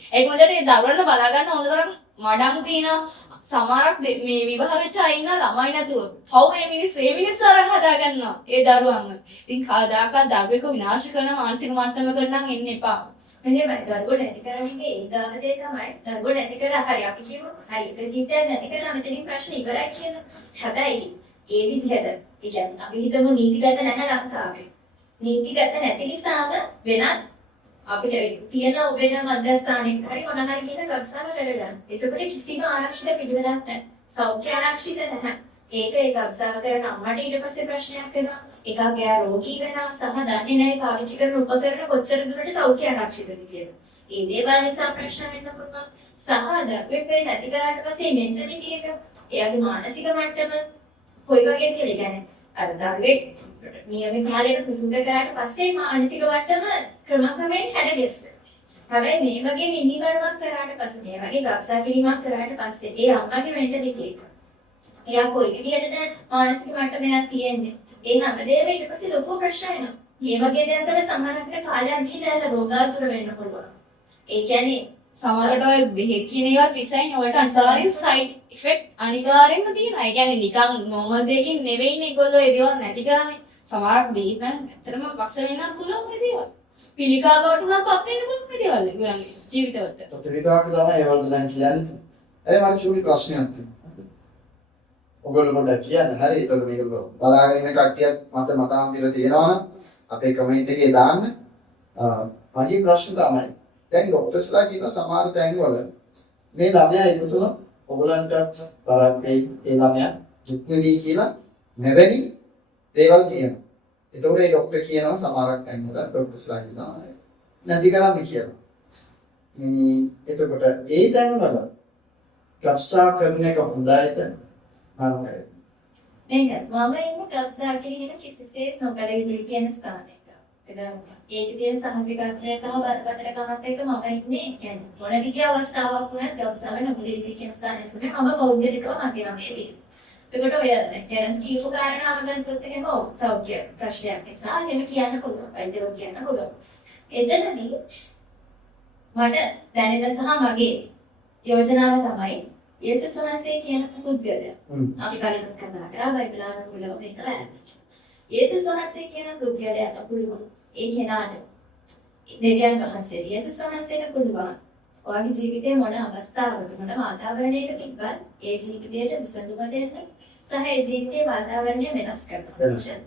ඒක මොකද ඒ දරුවන්ට බලා ගන්න ඕන තරම් මඩම් තියෙනවා. සමහරක් මේ විවාහ වෙච්ච අය ඉන්න ළමයි නැතුව පව් මේ මිනිස්සු අරන් හදා ගන්නවා ඒ දරුවන්ව. ඉතින් කවදාකවත් දරුවෙකව විනාශ කරන මානසික මට්ටමකට නම් එන්න එපා. මෙහෙමයි දරුවෝ නැති කරන්නේ ඒ දානදේ තමයි. දරුවෝ නැති කරා හරි අපි කියමු හරි එක ජීවිතයක් නැති කරා මෙතනින් ප්‍රශ්න ඉවරයි කියලා. හැබැයි ඒ විදිහට ඒ කියන්නේ අපි හිතමු නීතිගත නැහැ ලංකාවේ. නීතිගත නැති නිසාම වෙනත් අපිට තියෙන වෙන මධ්‍යස්ථානයක හරි මොන හරි කියන ගබ්සාව කරගන්න. එතකොට කිසිම ආරක්ෂිත පිළිවෙලක් නැහැ. සෞඛ්‍ය ආරක්ෂිත නැහැ. ඒක ඒ ගබ්සාව කරන අම්මට ඊට පස්සේ ප්‍රශ්නයක් වෙනවා. එකක් එයා රෝගී වෙනවා සහ දන්නේ නැහැ පාවිච්චි කරන උපකරණ කොච්චර දුරට සෞඛ්‍ය ආරක්ෂිතද කියලා. ඒ දේවල් නිසා ප්‍රශ්න වෙන්න පුළුවන්. සහ දරුවෙක් නැති කරාට පස්සේ මෙන්ටලිටි එක එයාගේ මානසික මට්ටම කොයි වගේද කියලා කියන්නේ අර දරුවෙක් නියමිත කාලයට කුසුඳ කරාට පස්සේ මානසික මට්ටම ක්‍රමක්‍රමයෙන් හැඩගැස්සෙනවා. හැබැයි මේ වගේ මිනිමරුවක් කරාට පස්සේ මේ වගේ ගබ්සා කිරීමක් කරාට පස්සේ ඒ අම්මගේ මෙන්ටලිටි එක එයා කොයි විදිහටද මානසික මට්ටමක් තියෙන්නේ. ඒ හැමදේම ඊට පස්සේ ලොකු ප්‍රශ්න එනවා. මේ වගේ දෙයක් වල සමහරකට කාලයක් ගිහලා එන රෝගාතුර වෙන්න පුළුවන්. ඒ කියන්නේ සමහරට ඔය බෙහෙත් කියන ඒවාත් විසයින් වලට අනිවාර්යෙන් සයිඩ් ඉෆෙක්ට් අනිවාර්යෙන්ම තියෙනවා. ඒ කියන්නේ නිකන් නෝමල් දෙයකින් නෙවෙයිනේ ඒගොල්ලෝ ඒ දේවල් නැති කරන්නේ. සමහරක් බෙහෙත් නම් ඇත්තටම පස්ස වෙන්නත් පුළුවන් මේ දේවල්. පිළිකා බවට උනත් පත් වෙන්න පුළුවන් මේ දේවල් ඒගොල්ලන්ගේ ජීවිතවලට. ප්‍රතිවිපාක තමයි ඒවල දැන් කියන්නේ. ඒ මම චූටි ප්‍රශ්නයක් තියෙනවා. ඔයගොල්ලෝ පොඩ්ඩක් කියන්න. හරි. ඒතකොට මේක බලාගෙන ඉන්න කට්ටියත් මතාන්තිර තියෙනවා නම් අපේ කමෙන්ට් එකේ දාන්න. මගේ ප්‍රශ්න තමයි දැන් ડોක්ටර්ස්ලා කියන සමහර තැන්වල මේ ළමයා ඉක්තුන ඔයගලන්ටත් බරක් වෙයි ඒ ළමයා දුක් වෙදී කියලා මෙවැනි දේවල් තියෙනවා. ඒතකොට ඒ ડોක්ටර් කියනවා සමහරක් තැන්වල ડોක්ටර්ස්ලා කියනවා නැති කරන්න කියලා. එතකොට ඒ තැන්වල ගබ්සා කරන එක හොඳයිද නරකයිද? මේක මම ඉන්නේ ගබ්සා කිරීම කිසිසේත් නොකළ යුතුයි කියන ස්ථානයක. ඒකේ තියෙන සහසිකත්වය සහ බරපතලකමත් එක්ක මම ඉන්නේ. කියන්නේ මොන විදිහේ අවස්ථාවක් වුණත් ගබ්සාව නොකළ යුතුයි කියන ස්ථානයක තමයි මම පෞද්ගලිකව මගේ වශයෙන්. එතකොට ඔය ටෙරන්ස් කියපු කාරණාව ගත්තොත් එහෙම සෞඛ්‍ය ප්‍රශ්නයක් නිසා එහෙම කියන්න පුළුවන්. වෛද්‍යවරු කියන්න පුළුවන්. එතනදී මට දැනෙන සහ මගේ යෝජනාව තමයි යේසුස් වහන්සේ කියන පුද්ගලයා. අපි කලින් කතා කරා බයිබල් අනුකූලව මේක වැරද්දක්. යේසුස් වහන්සේ කියන පුද්ගලයාට පුළුවන් ඒ කෙනාට දෙවියන් වහන්සේ යේසුස් වහන්සේට පුළුවන් ඔයාගේ ජීවිතේ මොන අවස්ථාවක මොන වාතාවරණයක තිබ්බත් ඒ ජීවිතයට විසඳුම දෙන්න සහ ඒ ජීවිතේ වාතාවරණය වෙනස් කරන්න.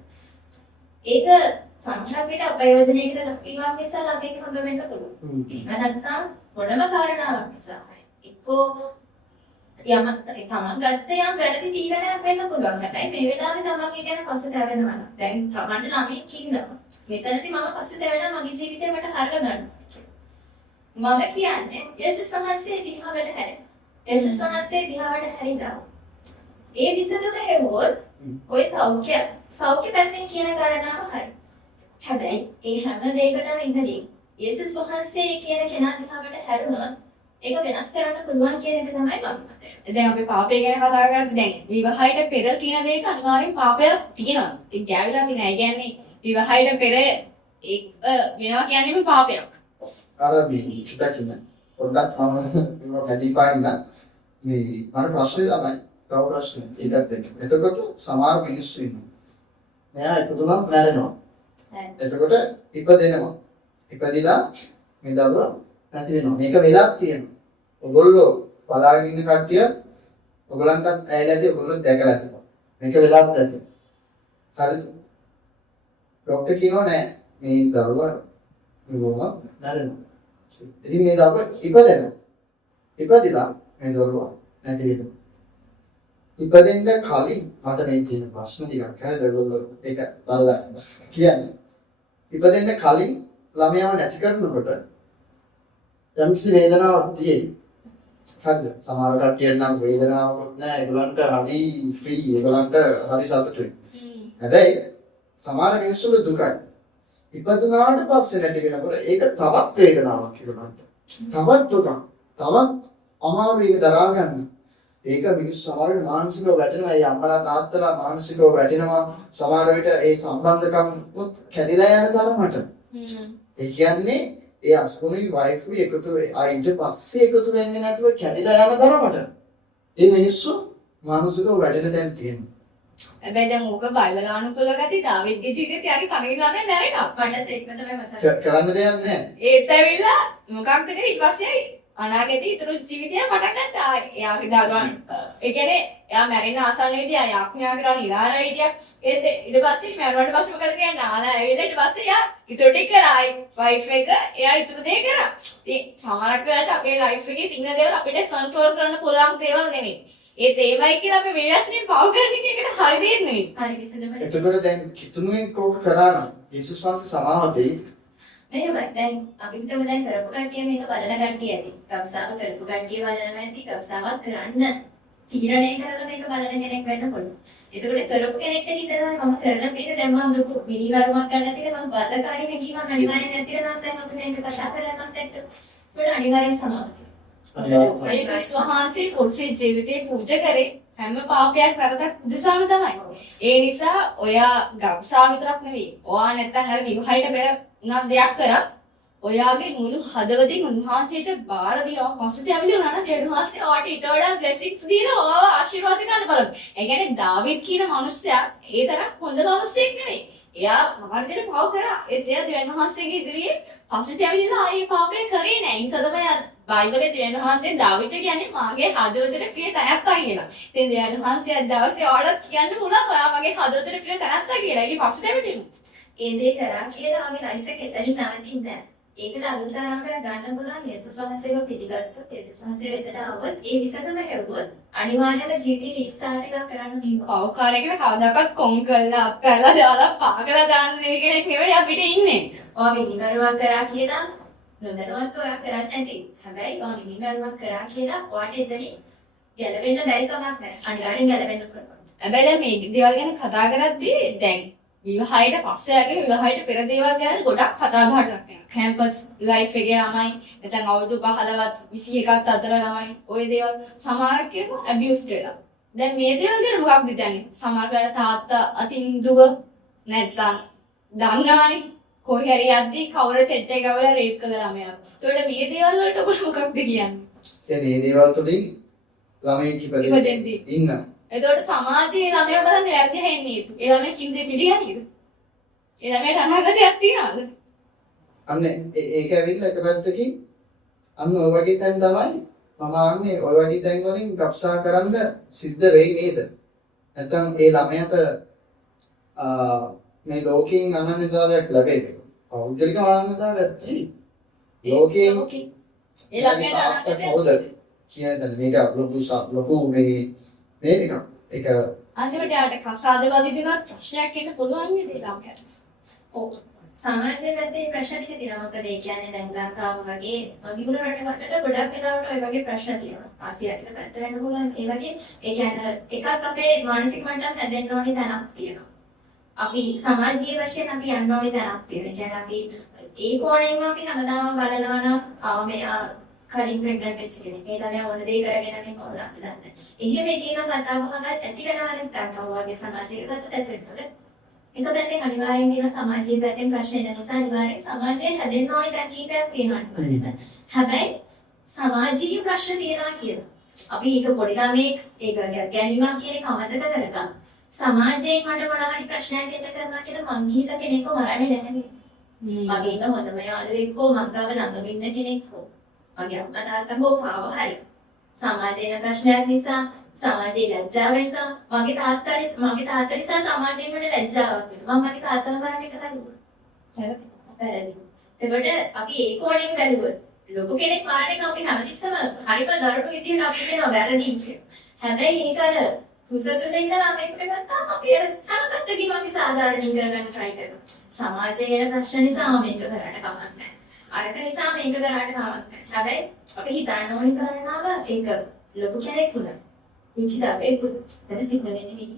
ඒක සමහර විට අපයෝජනයකට ලක්වීමක් නිසා ළමෙක් හම්බ වෙන්න පුළුවන්. එහෙම නැත්නම් මොනම කාරණාවක් නිසා එක්කෝ තමන් ගත්ත යම් වැරදි තීරණයක් වෙන්න පුළුවන්. හැබැයි මේ වෙලාවේ තමන් ඒ ගැන පසුට ඇවෙනවා. දැන් තමන්ට ළමෙක් ඉන්නවා. මෙතනදී මම පසුට ඇවෙනවා මගේ ජීවිතේ මට හරව ගන්න. මම කියන්නේ යේසුස් වහන්සේ දිහාවට හැරෙන්න. යේසුස් වහන්සේ දිහාවට හැරිලා ඒ විසඳුම හෙවොත් ඔය සෞඛ්‍ය පැත්තෙන් කියන කාරණාව හරි. හැබැයි ඒ හැම දෙයකටම ඉඳදී යේසුස් වහන්සේ කියන කෙනා දිහාවට හැරුණොත් ඒක වෙනස් කරන්න පුළුවන් කියන එක තමයි මගේ මතය. දැන් අපි පාපය ගැන කතා කරද්දී දැන් විවාහයට පෙර කියන දෙයක අනිවාර්යෙන් පාපයක් තියෙනවා. ඉතින් ගෑවිලා තියෙනවා. ඒ කියන්නේ විවාහයට පෙර ඒක වෙනවා කියන්නේම පාපයක්. අර මේ චුට්ටක් ඉන්න පොඩ්ඩක් මම මැදින් පාන්න මේ මට ප්‍රශ්නේ තමයි තව ප්‍රශ්නයක් ඒකත් එක්ක. එතකොට සමහර මිනිස්සු ඉන්නවා. මෙයා ඉපදුනත් මැරෙනවා. එතකොට ඉපදෙනවා. ඉපදිලා මේ දරුවා නැති වෙනවා. මේක වෙලක් තියෙනවා. ඔයගොල්ලෝ බලාගෙන ඉන්න කට්ටිය ඔයගලන්ටත් ඇයිලාදී ඔයගොල්ලෝ දැකලා තියෙනවා. මේක වෙලක් ඇති. හරිද? ડોක්ටර් කියනවා නෑ මේ දරුවා ඉවොම නැරෙනවා. ඉතින් මේ දරුවා ඉපදෙනවා. ඉපදිලා මේ දරුවා නැති වෙනවා. ඉපදෙන්න කලින් මට මේ තියෙන ප්‍රශ්න ටිකක් හරිද ඔයගොල්ලෝ ඒක බලලා කියන්නේ. ඉපදෙන්න කලින් ළමයාව නැති කරනකොට යම්කිසි වේදනාවක් තියෙයි. හරිද? සමහර කට්ටියට නම් වේදනාවකුත් නැහැ. ඒගොල්ලන්ට හරි ෆ්‍රී. ඒගොල්ලන්ට හරි සතුටුයි. හැබැයි සමහර මිනිස්සුන්ට දුකයි. ඉපදුනාට පස්සේ නැති වෙනකොට ඒක තවත් වේදනාවක් ඒගොල්ලන්ට. තවත් දුකක්. තවත් අමාරුයි දරා ගන්න. ඒක මිනිස්සු සමහර විට මානසිකව වැටෙනවා. ඒ අම්මලා තාත්තලා මානසිකව වැටෙනවා. සමහර විට ඒ සම්බන්ධකම් කැඩිලා යන තරමට. ඒ කියන්නේ ඒ අස්පොණුයි වයිෆුයි එකතු ආයින්ට පස්සේ එකතු වෙන්නේ නැතුව කැඩිලා යන තරමට ඒ මිනිස්සු මානසිකව වැඩෙන තැන් තියෙනවා. හැබැයි දැන් ඕක බයිබල් අනුකූල ගතිය දාවිද්ගේ ජීවිතේ යාගේ කණින් ළමයා නැරෙනවා. මටත් ඒකම තමයි මතක. කරන්න දෙයක් නැහැ. ඒත් ඇවිල්ලා මොකක්ද කරේ ඊට පස්සේ අනාගතේ ඊතර ජීවිතය පටන් ගත්තා. එයාගේ දරුවන් ඒ කියන්නේ එයා මැරෙන්න ආසන්නයේදී ආ යාඥා කරලා ඉරාලා හිටියා. ඒත් ඊට පස්සේ මැරුණාට පස්සේ මොකද කියන්නේ? ආලා ඇවිල්ලා ඊට පස්සේ එයා ඊතර ටික කරායි. වයිෆ් එක එයා ඊතර දේ කරා. ඉතින් සමහරක් වෙලාවට අපේ ලයිෆ් එකේ තියෙන දේවල් අපිට කන්ට්‍රෝල් කරන්න පුළුවන් දේවල් නෙමෙයි. ඒත් ඒවයි කියලා අපි වෙනස්නේ පව කරන එක එකට හරි දෙන්නේ නෙමෙයි. හරි විසඳුම. එතකොට දැන් කිතුණුවෙන් කෝක කරා නම් යේසුස් වහන්සේ සමාව දෙයි. මෙහෙමයි දැන් අපි හිතමු දැන් කරපු කට්ටිය මේක බලන කට්ටිය ඇති. ගබ්සාව කරපු කට්ටිය බලනවා ඇති. ගබ්සාවක් කරන්න තීරණය කරලා මේක බලන කෙනෙක් වෙන්න පුළුවන්. එතකොට කරපු කෙනෙක්ට හිතනවා මම කරලා තියෙන දැන් මම ලොකු මිනිවරුමක් ගන්න තියෙන මම බාධාකාරී හැඟීමක් අනිවාර්යෙන් නැති වෙනවා දැන් අපි මේක කතා කරනවත් එක්ක. ඒකට අනිවාර්යෙන් සමාව තියෙනවා. යේසුස් වහන්සේ කුරුසේ ජීවිතේ පූජා කරේ හැම පාපයක් වැරදක් උදෙසාම තමයි. ඒ නිසා ඔයා ගබ්සා විතරක් නෙවෙයි. ඔයා නැත්තම් අර විවාහයට පෙර උනා දෙයක් කරත් ඔයාගේ මුළු හදවතින් උන්වහන්සේට බාර දීලා පසුතැවිලි වුණා නම් ඒ උන්වහන්සේ ඔයාට ඊට වඩා බ්ලෙසිංස් දීලා ඔයාව ආශිර්වාද ගන්න බලන්න. ඒ කියන්නේ දාවිද් කියන මිනිස්සයා ඒ තරම් හොඳ මිනිස්සෙක් නෙවෙයි. එයා මාර්ගයට පව කරා. ඒත් එයා දෙවියන් වහන්සේගේ ඉදිරියේ පසුතැවිලිලා ආයේ පාපේ කරේ නැහැ. ඒ නිසා තමයි බයිබලයේ දෙවියන් වහන්සේ දාවිදට කියන්නේ මාගේ හදවතට ප්‍රිය තැනැත්තා කියලා. ඉතින් දෙවියන් වහන්සේ අද දවසේ ඔයාලට කියන්න පුළුවන් ඔයා මගේ හදවතට ප්‍රිය තැනැත්තා කියලා. ඒකේ පසුතැවිලිමු. ඒ දේ කරා කියලා ආගේ ලයිෆ් එක එතනින් නවතින්නේ නැහැ. ඒකට අලුත් ආරම්භයක් ගන්න පුළුවන්. යේසුස් වහන්සේව පිළිගත්තොත්, යේසුස් වහන්සේ වෙතට ආවොත්, ඒ විසඳුම හැවුවොත් අනිවාර්යයෙන්ම ජීවිතේ රීස්ටාර්ට් එකක් කරන්න ඕනේ. පව්කාරයකට කවදාකවත් කොම් කරලා අත්හැරලා දාලා පාගලා දාන්න දෙවි කෙනෙක් නෙවෙයි අපිට ඉන්නේ. ඔයා මිනිමරුවක් කරා කියලා නොදැනුවත් ඔයා කරන්නේ නැති. හැබැයි ඔයා මිනිමරුවක් කරා කියලා ඔයාට එතනින් ගැලවෙන්න බැරි කමක් නැහැ. අනිවාර්යෙන් ගැලවෙන්න පුළුවන්. හැබැයි දැන් මේ දේවල් ගැන කතා කරද්දී දැන් විවාහයට පස්සේ ආගේ විවාහයට පෙර දේවල් ගැන ගොඩක් කතා බහට ලක් වෙනවා. කැම්පස් ලයිෆ් එකේ ළමයි නැත්නම් අවුරුදු 15වත් 21ත් අතර ළමයි ওই දේවල් සමහරක් කියනවා ඇබියුස්ඩ් වෙලා. දැන් මේ දේවල් ගැන මොකක්ද හිතන්නේ? සමහර වෙලාවට තාත්තා අතින් දුව නැත්නම් දන්නානේ කොහේ හරි යද්දී කවුරු සෙට් එක ගවලා රේප් කළා ළමයා. ඒතකොට මේ දේවල් වලට ඔබ මොකක්ද කියන්නේ? කියන්නේ මේ දේවල් තුළින් ළමයි ඉපදෙද්දී ඉන්න. එතකොට සමාජයේ ළමයා බලන්නේ වැරදි හැන්නේ. ඒ ළමයා කින්දේ පිළිගන්නේද? ඒ ළමයාට අනාගතයක් තියනවද? අන්න ඒක ඇවිල්ලා එක පැත්තකින් අන්න ඔය වගේ තැන් තමයි මම අන්නේ ඔය වගේ තැන් වලින් ගබ්සා කරන්න සිද්ධ වෙයි නේද? නැත්තම් ඒ ළමයාට මේ ලෝකෙන් අනන්‍යතාවයක් ලැබෙයිද? පෞද්ගලික අනන්‍යතාවයක් තියෙයි. ලෝකයෙන් ඒ ළමයාට අනාගතයක් හොද කියන්නේ මේක ලොකු මේ එක අන්තිමට යාට කසාද වදිනවත් ප්‍රශ්නයක් එන්න පුළුවන් නේද ඒ ළමයාට? ඔව්. සමාජයේ වැදේ ප්‍රශ්න ටික තියෙනවා. මොකද ඒ කියන්නේ දැන් ලංකාව වගේ නොදිගුණ රටවලට ගොඩක් වෙලාවට ওই වගේ ප්‍රශ්න තියෙනවා. ආසියාතික පැත්ත වෙන්න පුළුවන්. ඒ වගේ ඒ කියන්නේ එකක් අපේ මානසික මට්ටම හැදෙන්න ඕනේ තැනක් තියෙනවා. අපි සමාජීය වශයෙන් අපි යන්න ඕනේ තැනක් තියෙනවා. ඒ කියන්නේ අපි ඒ කෝණයෙන් අපි හැමදාම බලනවා නම් මෙයා කලින් ප්‍රෙග්නන්ට් වෙච්ච කෙනෙක්. ඒ ළමයා ඕන දේ කරගෙන මේ කොහොමද දන්නේ. එහෙම එක කතා බහක් ඇති වෙනවා නම් ලංකාව වගේ සමාජයක ගත්තොත් ඇති වෙනකොට එක පැත්තෙන් අනිවාර්යෙන් තියෙන සමාජීය පැත්තෙන් ප්‍රශ්න එන නිසා අනිවාර්යෙන් සමාජයේ හැදෙන්න ඕනේ දැන් කීපයක් තියෙනවා අනිවාර්යෙන්. හැබැයි සමාජීය ප්‍රශ්න තියෙනවා කියලා. අපි ඒක පොඩි ළමෙක් ඒක ගැනීමක් කියන එක අමතක කරගන්න. සමාජයෙන් මට මොනවාරි ප්‍රශ්නයක් එන්න කරනවා කියලා මං ගිහිල්ලා කෙනෙක්ව මරන්නේ නැහැ. මගේ ඉන්න හොඳම යාළුවෙක් හෝ මං ගාව ළඟම ඉන්න කෙනෙක් හෝ මගේ අම්මා තාත්තා හෝ කාව හරි සමාජයේ ප්‍රශ්නයක් නිසා සමාජයේ ලැජ්ජාව නිසා මගේ තාත්තා නිසා සමාජයෙන් මට ලැජ්ජාවක් වෙනවා. මම මගේ තාත්තව මරන්න එක කරුවා. වැරදි. එතකොට අපි ඒ කෝණයෙන් බැලුවොත් ලොකු කෙනෙක් මරණ එක අපි හැමතිස්සම හරිම දරුණු විදිහට අපි දෙනවා වැරදි කියලා. හැබැයි ඒක අර කුසතුල ඉන්න ළමයෙකුට ගත්තාම අපි අර හැම පැත්තකින්ම අපි සාධාරණීකරණ ගන්න try කරනවා. සමාජයේ ප්‍රශ්න නිසා මේක කරාට කමක් නැහැ. අරක නිසා මේක කරාට කමක් නැහැ. හැබැයි අපි හිතන්න ඕනි කරනාව ඒක ලොකු කෙනෙක් වුණා. විචිතාවේ පුතේ සිද්ධ වෙන්නේ මේක.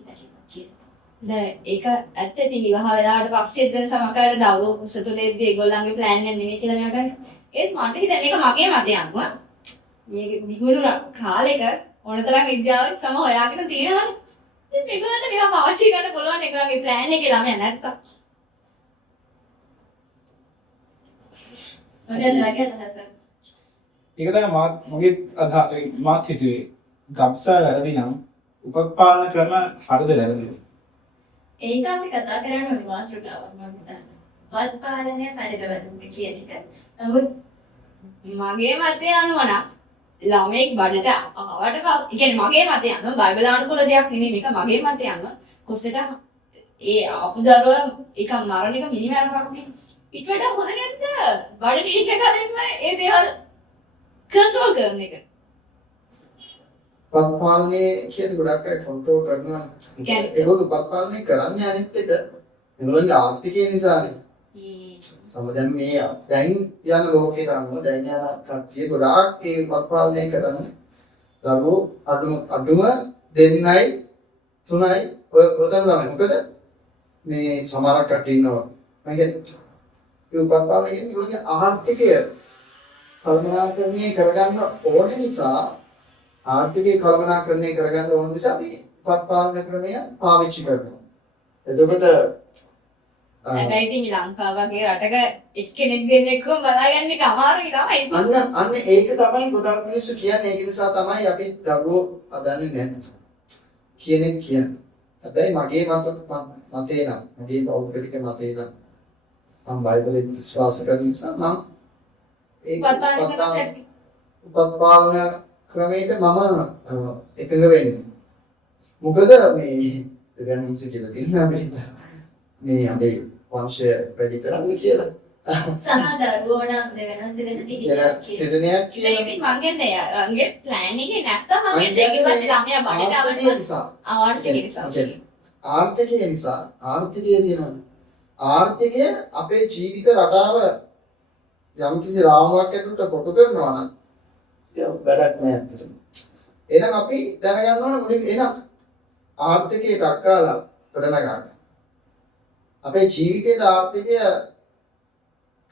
දැන් ඒක ඇත්ත ඉතින් විවාහ වෙලාවට පස්සේ දැන් සමහරවිට දවල් කුසතුලේදී ඒගොල්ලන්ගේ ප්ලෑන් එක නෙමෙයි කියලා මම ගන්නේ. ඒත් මට හිතෙන්නේ මේක මගේ මතයක්ම. මේක දිගුණු කාලෙක ඕනතරම් විද්‍යාවේ ක්‍රම හොයාගෙන තියෙනවානේ. ඉතින් මේගොල්ලන්ට මේවා පාවිච්චි කරන්න පුළුවන් ඒගොල්ලන්ගේ ප්ලෑන් එකේ ළමයා නැත්තම්. ඒක තමයි මගේ මාත් හිතුවේ ගබ්සා වැරදි නම් උපපාලන ක්‍රම හරිද වැරදිද? ඒක අපි කතා කරන්න ඕනේ මාතෘකාවක් මම හිතන්නේ. වත් පාලනය පරිදවතුන්ක කියන එක. නමුත් මගේ මතය අනුව නම් ළමෙක් බඩට ආවට කියන්නේ මගේ මතය අනුව බයිබල් අනුකූල දෙයක් නෙමෙයි මේක මගේ මතය අනුව කොසෙට ඒ ආපු දරුවා එක මරණ එක මිනිමරණයක් නේ. ඊට වඩා හොඳ නැද්ද බඩට ඉන්න කලින්ම ඒ දේවල් කන්ට්‍රෝල් කරන එක. පත්පාලනය කියන ගොඩක් අය කන්ට්‍රෝල් කරනවා. ඒගොල්ලෝ පත්පාලනය කරන්නේ අනිත් එක ඒගොල්ලන්ගේ ආර්ථිකය නිසානේ. සමහරවිට මේ දැන් යන ලෝකේට අනුව දැන් යන කට්ටිය ගොඩාක් ඒ පත්පාලනය කරන්නේ දරුවෝ අඩුම 2යි 3යි ඔය උතන තමයි. මොකද මේ සමහරක් කට්ටිය ඉන්නවා. මම කියන්නේ ඒ පත්පාලනය කියන්නේ ඒගොල්ලන්ගේ ආර්ථිකය කළමනාකරණය කරගන්න ඕන නිසා ආර්ථිකය කළමනාකරණය කරගන්න ඕන නිසා අපි උපත් පාලන ක්‍රමය පාවිච්චි කරනවා. එතකොට හැබැයි ඉතින් ලංකාව වගේ රටක එක්කෙනෙක් දෙන්නෙක්ව බලාගන්න එක අමාරුයි තමයි. අන්න ඒක තමයි ගොඩක් මිනිස්සු කියන්නේ. ඒක නිසා තමයි අපි දරුවෝ හදන්නේ නැත්තේ කියන එක කියන්නේ. හැබැයි මගේ මතේ නම් මගේ පෞද්ගලික මතේ නම් මම බයිබලෙත් විශ්වාස කරන නිසා මම ඒක උපත් පාලන ක්‍රමයට මම එකඟ වෙන්නේ. මොකද මේ දෙගන්නිස කියලා තියෙනවා මේ අපේ වංශය වැඩි කරන්න කියලා. සහ දරුවෝ නම් දෙවෙනසෙකට තිරණයක් කියලා. ඉතින් මං කියන්නේ අංගේ ප්ලෑන් එකේ නැත්තම් මං ඒකේ පස්සේ ළමයා බඩට ආර්ථිකය නිසා ආර්ථිකය තියෙනවා. ආර්ථිකය අපේ ජීවිත රටාව යම්කිසි රාමුවක් ඇතුළට කොටු කරනවා නම් ඒක වැඩක් නෑ ඇත්තටම. එහෙනම් අපි දැනගන්න ඕන මුලින් එහෙනම් ආර්ථිකයට අක්කාලා ගොඩනගා අපේ ජීවිතයේ ආර්ථිකය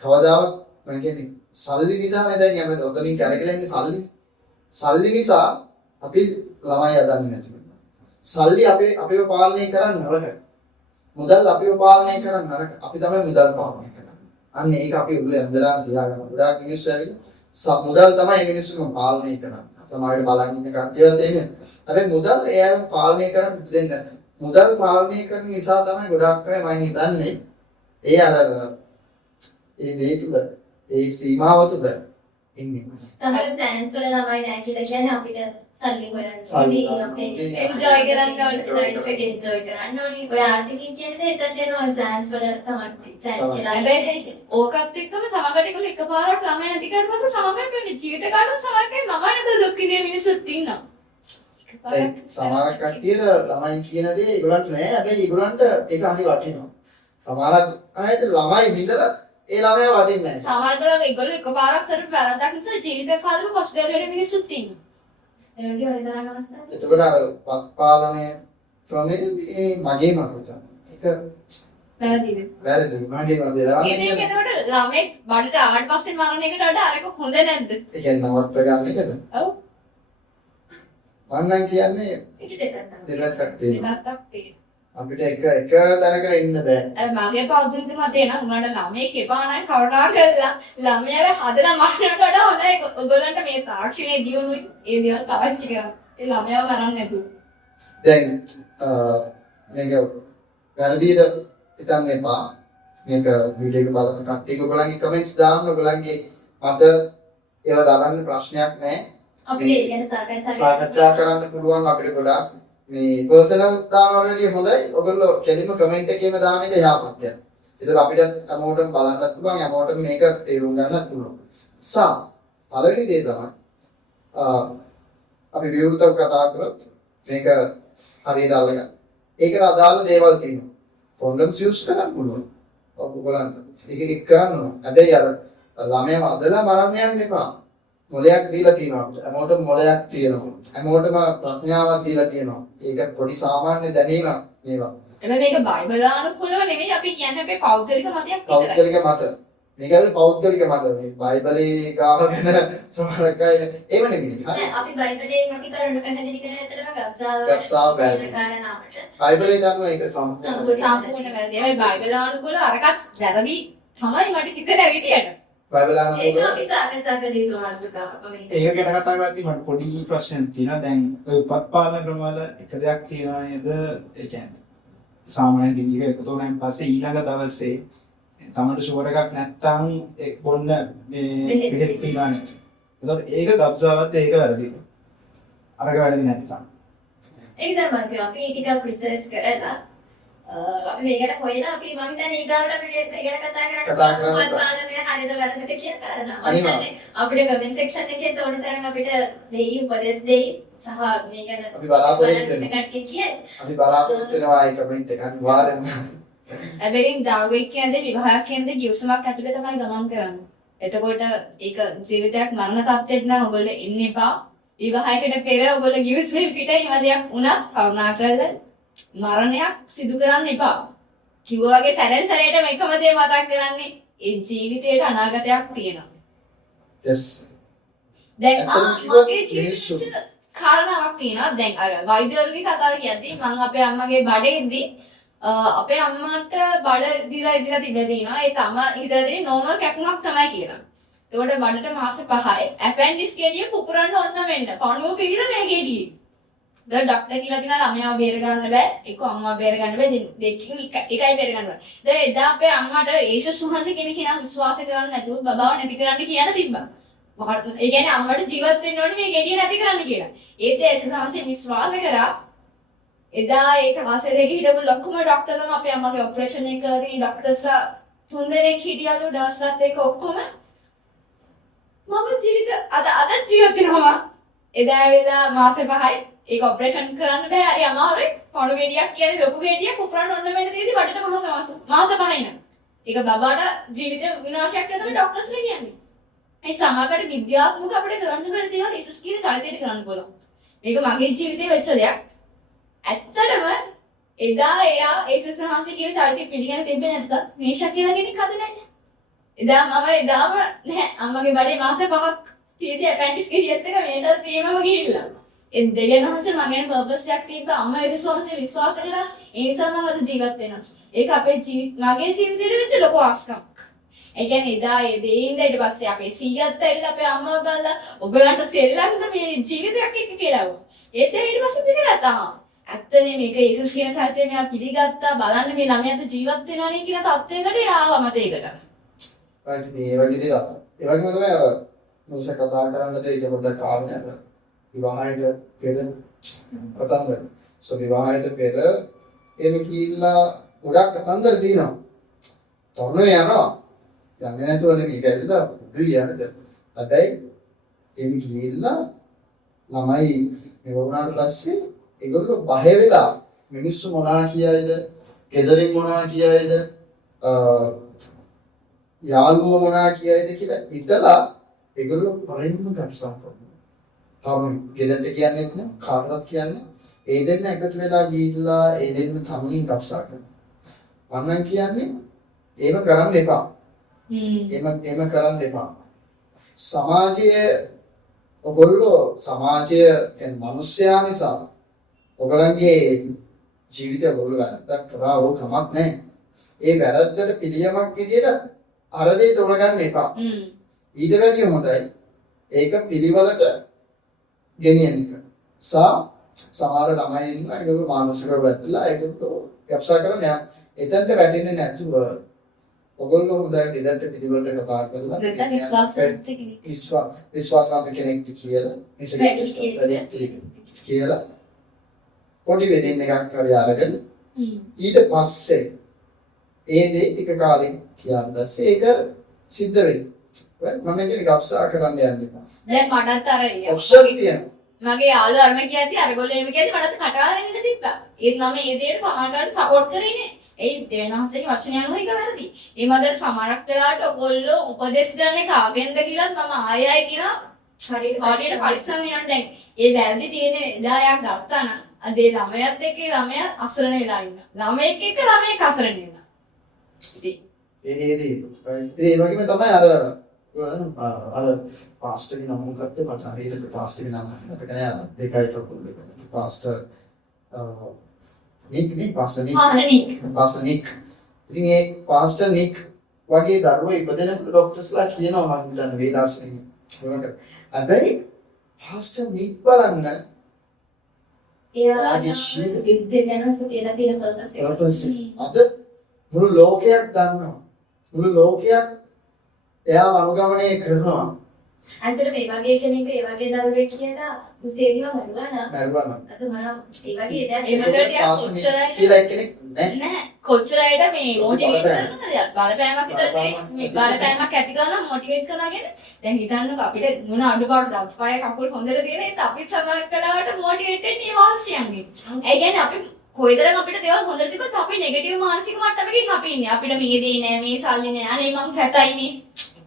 කවදාවත් මම කියන්නේ සල්ලි නිසානේ දැන් යමෙද ඔතනින් කරකලන්නේ සල්ලි නිසා අපි ළමයි හදන්නේ නැති වෙනවා. සල්ලි අපිව පාලනය කරන්න නරක. මුදල් අපිව පාලනය කරන්න නරක. අපි තමයි මුදල් පාලනය කරන්නේ. අන්න ඒක අපි ඔළුවේ ඇඳලාම තියාගන්න. ගොඩාක් මිනිස්සු ඇවිල්ලා මුදල් තමයි මිනිස්සුන්ව පාලනය කරන්නේ. සමහරවිට බලන් ඉන්න කට්ටියවත් එහෙම. හැබැයි මුදල් එයාව පාලනය කරන්න දෙන්නේ නැහැ. මුදල් පාලනය කරන නිසා තමයි ගොඩක් අය මම හිතන්නේ ඒ අර ඒ දේ තුල ඒ සීමාව තුල ඉන්නේ. සමහර ප්ලෑන්ස් වල ළමයි නැහැ කියලා කියන්නේ අපිට සල්ලි හොයන්න අපේ එන්ජොයි කරන්න ඕනේ ලයිෆ් එක එන්ජොයි කරන්න ඕනේ. ඔය ආර්ථිකය කියන්නේ එතනට එන ඔය ප්ලෑන්ස් වල තමයි ප්ලෑන් කියලා. හැබැයි ඕකත් එක්කම සමගට ඒගොල්ලෝ එකපාරක් ළමයි නැති කරලා පස්සේ සමගට වෙන්නේ ජීවිත කාලෙම සමගට ළමයිට දුක් විඳින මිනිස්සුත් ඉන්නවා. සමහර කට්ටියට ළමයි කියන දේ ඒගොල්ලන්ට නෑ. හැබැයි ඒගොල්ලන්ට ඒක හරි වටිනවා. සමහර අයට ළමයි විඳලා ඒ ළමයා වටින්නේ නෑ. සමහරවිට ඒගොල්ලෝ එකපාරක් කරපු වැරද්දක් නිසා ජීවිත කාලෙම පසුතැවෙන මිනිස්සුත් ඉන්නවා. ඒ වගේ වෙන තරම් අවස්ථා. එතකොට අර පත් පාලනය ක්‍රමයේ මගේ මතය. ඒක වැරදිද? වැරදි. මගේ මතය. ඒක එතකොට ළමෙක් බඩට ආවට පස්සේ මරණ එකට වඩා අරක හොඳ නැද්ද? ඒ කියන්නේ නවත්ත ගන්න එකද? ඔව්. මන්නම් කියන්නේ දෙකක් දෙපැත්තක් තියෙනවා. දෙකක් තියෙනවා. අපිට එක තැනකට ඉන්න බෑ. මගේ පෞද්ගලික මතය නම් උනාට ළමයෙක් එපා නම් කරුණා කරලා ළමයාව හදලා මරන්නට වඩා හොඳයි ඔයගොල්ලන්ට මේ තාක්ෂණයේ දියුණුවයි ඒ දේවල් පාවිච්චි කරන්න. ඒ ළමයාව මරන්න නැතුව. දැන් මේක වැරදියට හිතන්න එපා. මේක වීඩියෝ එක බලන කට්ටිය ඔයගොල්ලන්ගේ කමෙන්ට්ස් දාන්න ඔයගොල්ලන්ගේ මත ඒවා දාන්න ප්‍රශ්නයක් නැහැ. අපිට ඒ ගැන සාකච්ඡා කරන්න පුළුවන් අපිට ගොඩාක්. මේ පර්සනල් දානවා වැඩිය හොඳයි. ඔයගොල්ලෝ කෙලින්ම කමෙන්ට් එකේම දාන එක යහපත්යක්. ඒතර අපිට හැමෝටම බලන්නත් පුළුවන්, හැමෝටම මේක තේරුම් ගන්නත් පුළුවන්. පළවෙනි දේ තමයි අපි විවෘතව කතා කරොත් මේක හරියට අල්ලගන්න. ඒකට අදාළ දේවල් තියෙනවා. කොන්ඩම්ස් යූස් කරන්න පුළුවන්. ඔයගොල්ලන්ට ඒක කරන්න ඕන. හැබැයි අර ළමයාව අදලා මරන්න යන්න එපා. මොලයක් දීලා තියෙනවා. හැමෝටම මොලයක් තියෙනවා. හැමෝටම ප්‍රඥාවක් දීලා තියෙනවා. ඒක පොඩි සාමාන්‍ය දැනීමක් මේවා. එබැයි මේක බයිබල් අනුකූලව නෙමෙයි අපි කියන්නේ අපේ පෞද්ගලික මතයක් විතරයි. පෞද්ගලික මත. මේක අපි පෞද්ගලික මත. මේ බයිබලේ ගාවගෙන සමහරක් අය ඒව නෙමෙයි. අපි බයිබලයෙන් අපි කරුණු පැහැදිලි කරන අතරම ගබ්සාව වැරදි. කාරණාවට. බයිබලේ නම් ඒක සම්පූර්ණ සම්පූර්ණ වැරදි. ඒ බයිබල් අනුකූලව අරකට වැරදි තමයි මට හිතෙන විදියට. බයිබල් ඒක අනුකූලව අපි සාකච්ඡා කළ යුතු මාතෘකාවක් මම හිතන්නේ. ඒක ගැන කතා කරද්දී මට පොඩි ප්‍රශ්නයක් තියෙනවා. දැන් ඔය උපත් පාලන ක්‍රමවල එක දෙයක් තියෙනවා නේද? ඒ කියන්නේ සාමාන්‍ය ඩිංගික එකතු වුණාන් පස්සේ ඊළඟ දවසේ තමන්ට ෂුවර් එකක් නැත්තම් ඒ බොන්න මේ බෙහෙත් තියෙනවා නේද? ඒතකොට ඒක ගබ්සාවක්ද ඒක වැරදිද? අරක වැරදි නැත්තම්. ඒක තමයි අපි ටිකක් රිසර්ච් කරලා අපි මේකට හොයලා අපි මම හිතන්නේ ඊගාවට අපිට මේ ගැන කතා කරන්න පාලනය හරියද වැරදිද කියන කාරණා. මම හිතන්නේ අපිට කමෙන්ට් සෙක්ෂන් එකේ තෝරන තරම් අපිට දෙයි උපදෙස් දෙයි සහ මේ ගැන අපි බලාපොරොත්තු වෙනවා. කට්ටිය කියයි. අපි බලාපොරොත්තු වෙනවා ඒ කමෙන්ට් එක අනිවාර්යෙන්ම. හැබැයි දරුවෙක් කියන්නේ විවාහයක් කියන්නේ ගිවිසුමක් ඇතුලේ තමයි ගමන් කරන්නේ. එතකොට ඒක ජීවිතයක් මරණ තත්ත්වෙට නම් ඔයගොල්ලෝ ඉන්න එපා. විවාහයකට පෙර ඔයගොල්ලෝ ගිවිසුමෙන් පිට එහෙම දෙයක් වුණත් කරුණා කරලා මරණයක් සිදු කරන්න එපා. කිව්වා වගේ සැරෙන් සැරේටම එකම දේ මතක් කරන්නේ ඒ ජීවිතේට අනාගතයක් තියෙනවා. yes දැන් ඇත්තටම කිව්වොත් මගේ මිනිස්සු ජීවිතේ කාරණාවක් තියෙනවා. දැන් අර වෛද්‍යවරුගේ කතාව කියද්දි මම අපේ අම්මගේ බඩේදී අපේ අම්මට බඩ දිලා තිබෙනවා. ඒක අම්මා හිතලා තියෙන නෝමල් කැක්කමක් තමයි කියලා. එතකොට බඩට මාස 5යි ඇපෙන්ඩික්ස් ගෙඩිය පුපුරන්න ඔන්න වෙන්න. පණුව පිළිලා මේ ගෙඩියේ. දැන් ડોක්ටර් කියලා දිනා ළමයාව බේර ගන්න බෑ. එක්ක අම්මාව බේර ගන්න බෑ. දෙකකින් එකයි බේර ගන්න බෑ. දැන් එදා අපේ අම්මට යේසුස් වහන්සේ කෙනෙක් කියන විශ්වාස කරන්න නැතුව බබාව නැති කරන්න කියන තිබ්බා. ඒ කියන්නේ අම්මට ජීවත් වෙන්න ඕනේ මේ ගෙඩිය නැති කරන්න කියලා. ඒත් යේසුස් වහන්සේ විශ්වාස කරා. එදා ඒක මාසෙ දෙක හිටපු ලොකුම ડોක්ටර් තමයි අපේ අම්මගේ ඔපරේෂන් එක කරලා තියෙන ડોක්ටර්ස්ලා 3 දෙනෙක් හිටියලු දවස්වත් එක ඔක්කොම මම ජීවිත අද ජීවත් වෙනවා. එදා ඇවිල්ලා මාසෙ 5යි ඒක ඔපරේෂන් කරන්න බෑ. හරි අමාරුයි. පණු ගෙඩියක් කියන්නේ ලොකු ගෙඩියක් උපරන්න ඔන්න වෙන්න තියෙදි බඩට මාස 5යි නේද? ඒක බබාට ජීවිත විනාශයක් කියලා තමයි ડોක්ටර්ස්ලා කියන්නේ. ඒ සමාජයට විද්‍යාත්මක අපිට කරන්න බැරි දේවල් යේසුස් කියන චරිතයට කරන්න පුළුවන්. මේක මගේ ජීවිතේ වෙච්ච දෙයක්. ඇත්තටම එදා එයා යේසුස් වහන්සේ කියන චරිතය පිළිගන්න තිබ්බේ නැත්තම් මේෂා කියලා කෙනෙක් හද නැහැ. එදාම නැහැ අම්මගේ බඩේ මාස 5ක් තියෙදි ඇපෙන්ඩික්ස් ගෙඩියත් එක මේෂා තේමම ගිහිල්ලා. ඒ දෙවියන් වහන්සේ මගෙන් පර්පස් එකක් තිබ්බා. අම්මා යේසුස් වහන්සේ විශ්වාස කළා. ඒ නිසා මම අද ජීවත් වෙනවා. ඒක අපේ මගේ ජීවිතේට වෙච්ච ලොකු ආස්කමක්. ඒ කියන්නේ එදා ඒ දේින්ද ඊට පස්සේ අපේ සීයාත් ඇවිල්ලා අපේ අම්මා බලලා ඔබලන්ට සෙල්ලම්ද මේ ජීවිතයක් එක්ක කියලා. ඒත් ඊට පස්සේ දෙකලා තමයි. ඇත්තනේ මේක යේසුස් කියන චරිතය මෙයා පිළිගත්තා. බලන්න මේ ළමයාද ජීවත් වෙනවා නේ කියන තත්ත්වයකට ආවා මතයකට. right මේ වගේ දේවල්. ඒ වගේම තමයි අර මොකද කතා කරන්නද ඒක පොඩ්ඩක් කාරණයක්. විවාහයට පෙර කතන්දර. විවාහයට පෙර එමෙ කියලා ගොඩක් කතන්දර තියෙනවා. තරුණය යනවා. යන්නේ නැතුව නෙමෙයි කියලා දුයියනද. හැබැයි එමෙ කියලා ළමයි මේ වුණාට පස්සේ ඒගොල්ලෝ බය වෙලා මිනිස්සු මොනවා කියයිද, ගෙදරින් මොනවා කියයිද, යාළුවෝ මොනවා කියයිද කියලා හිතලා ඒගොල්ලෝ පරිණම ගම්සම් කරනවා. තරුණ ගෙදරට කියන්නේ නැහැ, කාටවත් කියන්නේ. ඒ දෙන්න එකතු වෙලා ගිහිල්ලා ඒ දෙන්න තමුණින් ගම්සා කරනවා. මම කියන්නේ ඒව කරන්න එපා. එහෙම කරන්න එපා. සමාජයේ ඔගොල්ලෝ සමාජය කියන්නේ මිනිස්යා නිසා ඔයගලන්ගේ ජීවිතය ඔයගොල්ලෝ වැරද්දක් කරා ඕක කමක් නැහැ. ඒ වැරද්දට පිළියමක් විදියට අර දේ තෝරගන්න එපා. ඊට වැඩිය හොඳයි ඒක පිළිවෙලට ගෙනියන එක. සමහර ළමයි ඉන්නවා ඒගොල්ලෝ මානසිකව වැටලා ඒගොල්ලෝ ගැප්සා කරන එතනට වැටෙන්නේ නැතුව ඔයගොල්ලෝ හොඳයි ගෙදරට පිළිවෙලට කතා කරලා නැත්නම් විශ්වාසවන්ත කෙනෙක් කියලා පොඩි වෙඩින් එකක් කරේ අරගෙන ඊට පස්සේ ඒ දේ ටික කාලෙක කියන්න දැස්සේ ඒක සිද්ධ වෙයි. right මම කියන්නේ ගබ්සා කරන්න යන්න එපා. දැන් මටත් අර ඔප්ෂන් තියෙනවා. මගේ යාළුවා අරම කියද්දි අරගොල්ලෝ එහෙම කියද්දි මටත් කටාගෙන ඉන්න තිබ්බා. ඒත් මම මේ දේට සමාජයට සපෝට් කරේ නේ. ඒ දෙවියන්වහන්සේගේ වචනය අනුව ඒක වැරදි. ඒ මන්දර සමහරක් වෙලාවට ඔයගොල්ලෝ උපදෙස් ගන්න කාගෙන්ද කියලාත් මම ආයෙයි කියලා හරියට පරිස්සම් වෙනවා. දැන් ඒ වැරදි තියෙන එදා යා ගත්තා නම් අදේ ළමයාත් එක්ක ළමයා අසරණ වෙලා ඉන්නවා. ළමයෙක් එක්ක ළමයෙක් අසරණ වෙනවා. ඉතින් ඒ වගේම තමයි අර පාස්ටර්ගේ නම මොකක්ද මට හරියට පාස්ටර්ගේ නම මතක නෑ. දෙකයි කකුල් දෙක. Pastor pastor Nick. ඉතින් ඒ පාස්ටර් නික් වගේ දරුවෝ ඉපදෙන ડોක්ටර්ස්ලා කියනවා මම හිතන්නේ වේලාසනේ. හැබැයි පාස්ටර් නික් බලන්න එයාගේ ජීවිතේ දෙවියන්වහන්සේ කියලා තියෙන පර්පස් එක. අද මුළු ලෝකයක් දන්නවා. මුළු ලෝකයක් එයාව අනුගමනය කරනවා. අන්තර මේ වගේ කෙනෙක් ඒ වගේ දරුවෙක් කියලා මුසේදීම මරුවා නම් අද මම ඒ වගේ දැන් ඒ වගේ කියලා කෙනෙක් නැහැ. කොච්චර අයට මේ මොටිවේට් කරනවද? බලපෑමක් විතරද මේ බලපෑමක් ඇති කරලා මොටිවේට් කරනගෙන දැන් හිතන්නකෝ අපිට මොන අඩුපාඩු දවස්පය කකුල් හොඳට තියෙන ඒත් අපිත් සමහර කලාවට මොටිවේට් වෙන්නේ මානසිකයන්ගෙන්. ඒ කියන්නේ අපි කොයිතරම් අපිට දේවල් හොඳට තිබ්බත් අපි නෙගටිව් මානසික මට්ටමකින් අපි ඉන්නේ. අපිට මේ දේ නෑ, මේ සල්ලි නෑ, අනේ මං කැතයිනේ.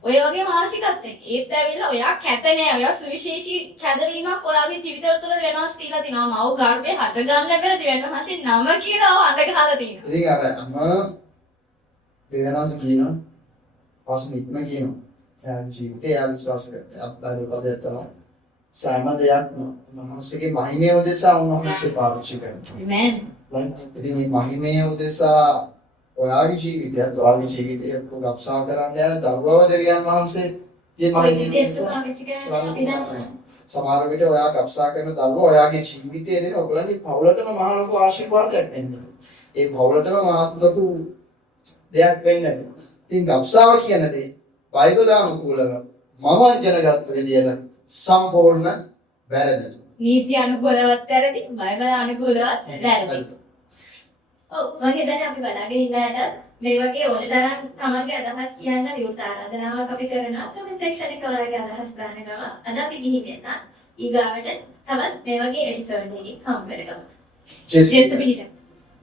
ඔය වගේ මානසිකත්වයෙන් ඒත් ඇවිල්ලා ඔයා කැත නෑ. ඔයා සුවිශේෂී කැදවීමක් ඔයාගේ ජීවිතවල තුළ වෙනස් තියලා තිනවා. මව් ගර්භයේ හට ගන්න බැල දෙවියන්වහන්සේ නම කියලා අඬ ගහලා තිනවා. ඉතින් අර දෙවියන්වහන්සේ කියනවා පාස්ටර් නික්ම කියනවා. එයාගේ ජීවිතේ එයා විශ්වාස කරනවා. අප්ලායි පදයක් තමයි සෑම දෙයක්ම උන්වහන්සේගේ මහිමය උදෙසා උන්වහන්සේ පාවිච්චි කරනවා. Amen. ඉතින් මේ මහිමය උදෙසා ඔයාගේ ජීවිතයත් ඔයාගේ ජීවිතයත් ගබ්සා කරන්න යන දරුවව දෙවියන් වහන්සේගේ මහිමය උදෙසා පාවිච්චි කරන්නේ අපි දන්නවා. සමහර විට ඔයා ගබ්සා කරන දරුවෝ ඔයාගේ ජීවිතයේ දෙන ඔයගලගේ පවුලටම මහා ලොකු ආශිර්වාදයක් වෙන්නේ. ඒ පවුලටම මහා ලොකු දෙයක් වෙන්නේ නැති. ඉතින් ගබ්සාව කියන දේ බයිබලානුකූලව මම ඉගෙනගත්ත විදියට සම්පූර්ණ වැරදි. නීති අනුකූලවත් වැරදි, බයිබල් අනුකූලවත් වැරදි. ඔව් මම හිතන්නේ අපි බලාගෙන ඉන්නට මේ වගේ ඕන තරම් තමන්ගේ අදහස් කියන්න විවෘත ආරාධනාවක් අපි කරනවා කමෙන්ට් සෙක්ෂන් එකේ ඔයාලගේ අදහස් දාන්න ගම අද අපි ගිහින් එන්න ඊගාවට තවත් මේ වගේ එපිසෝඩ් එකකින් හම්බ වෙනකම් ජෙස් ජෙස් පිටිට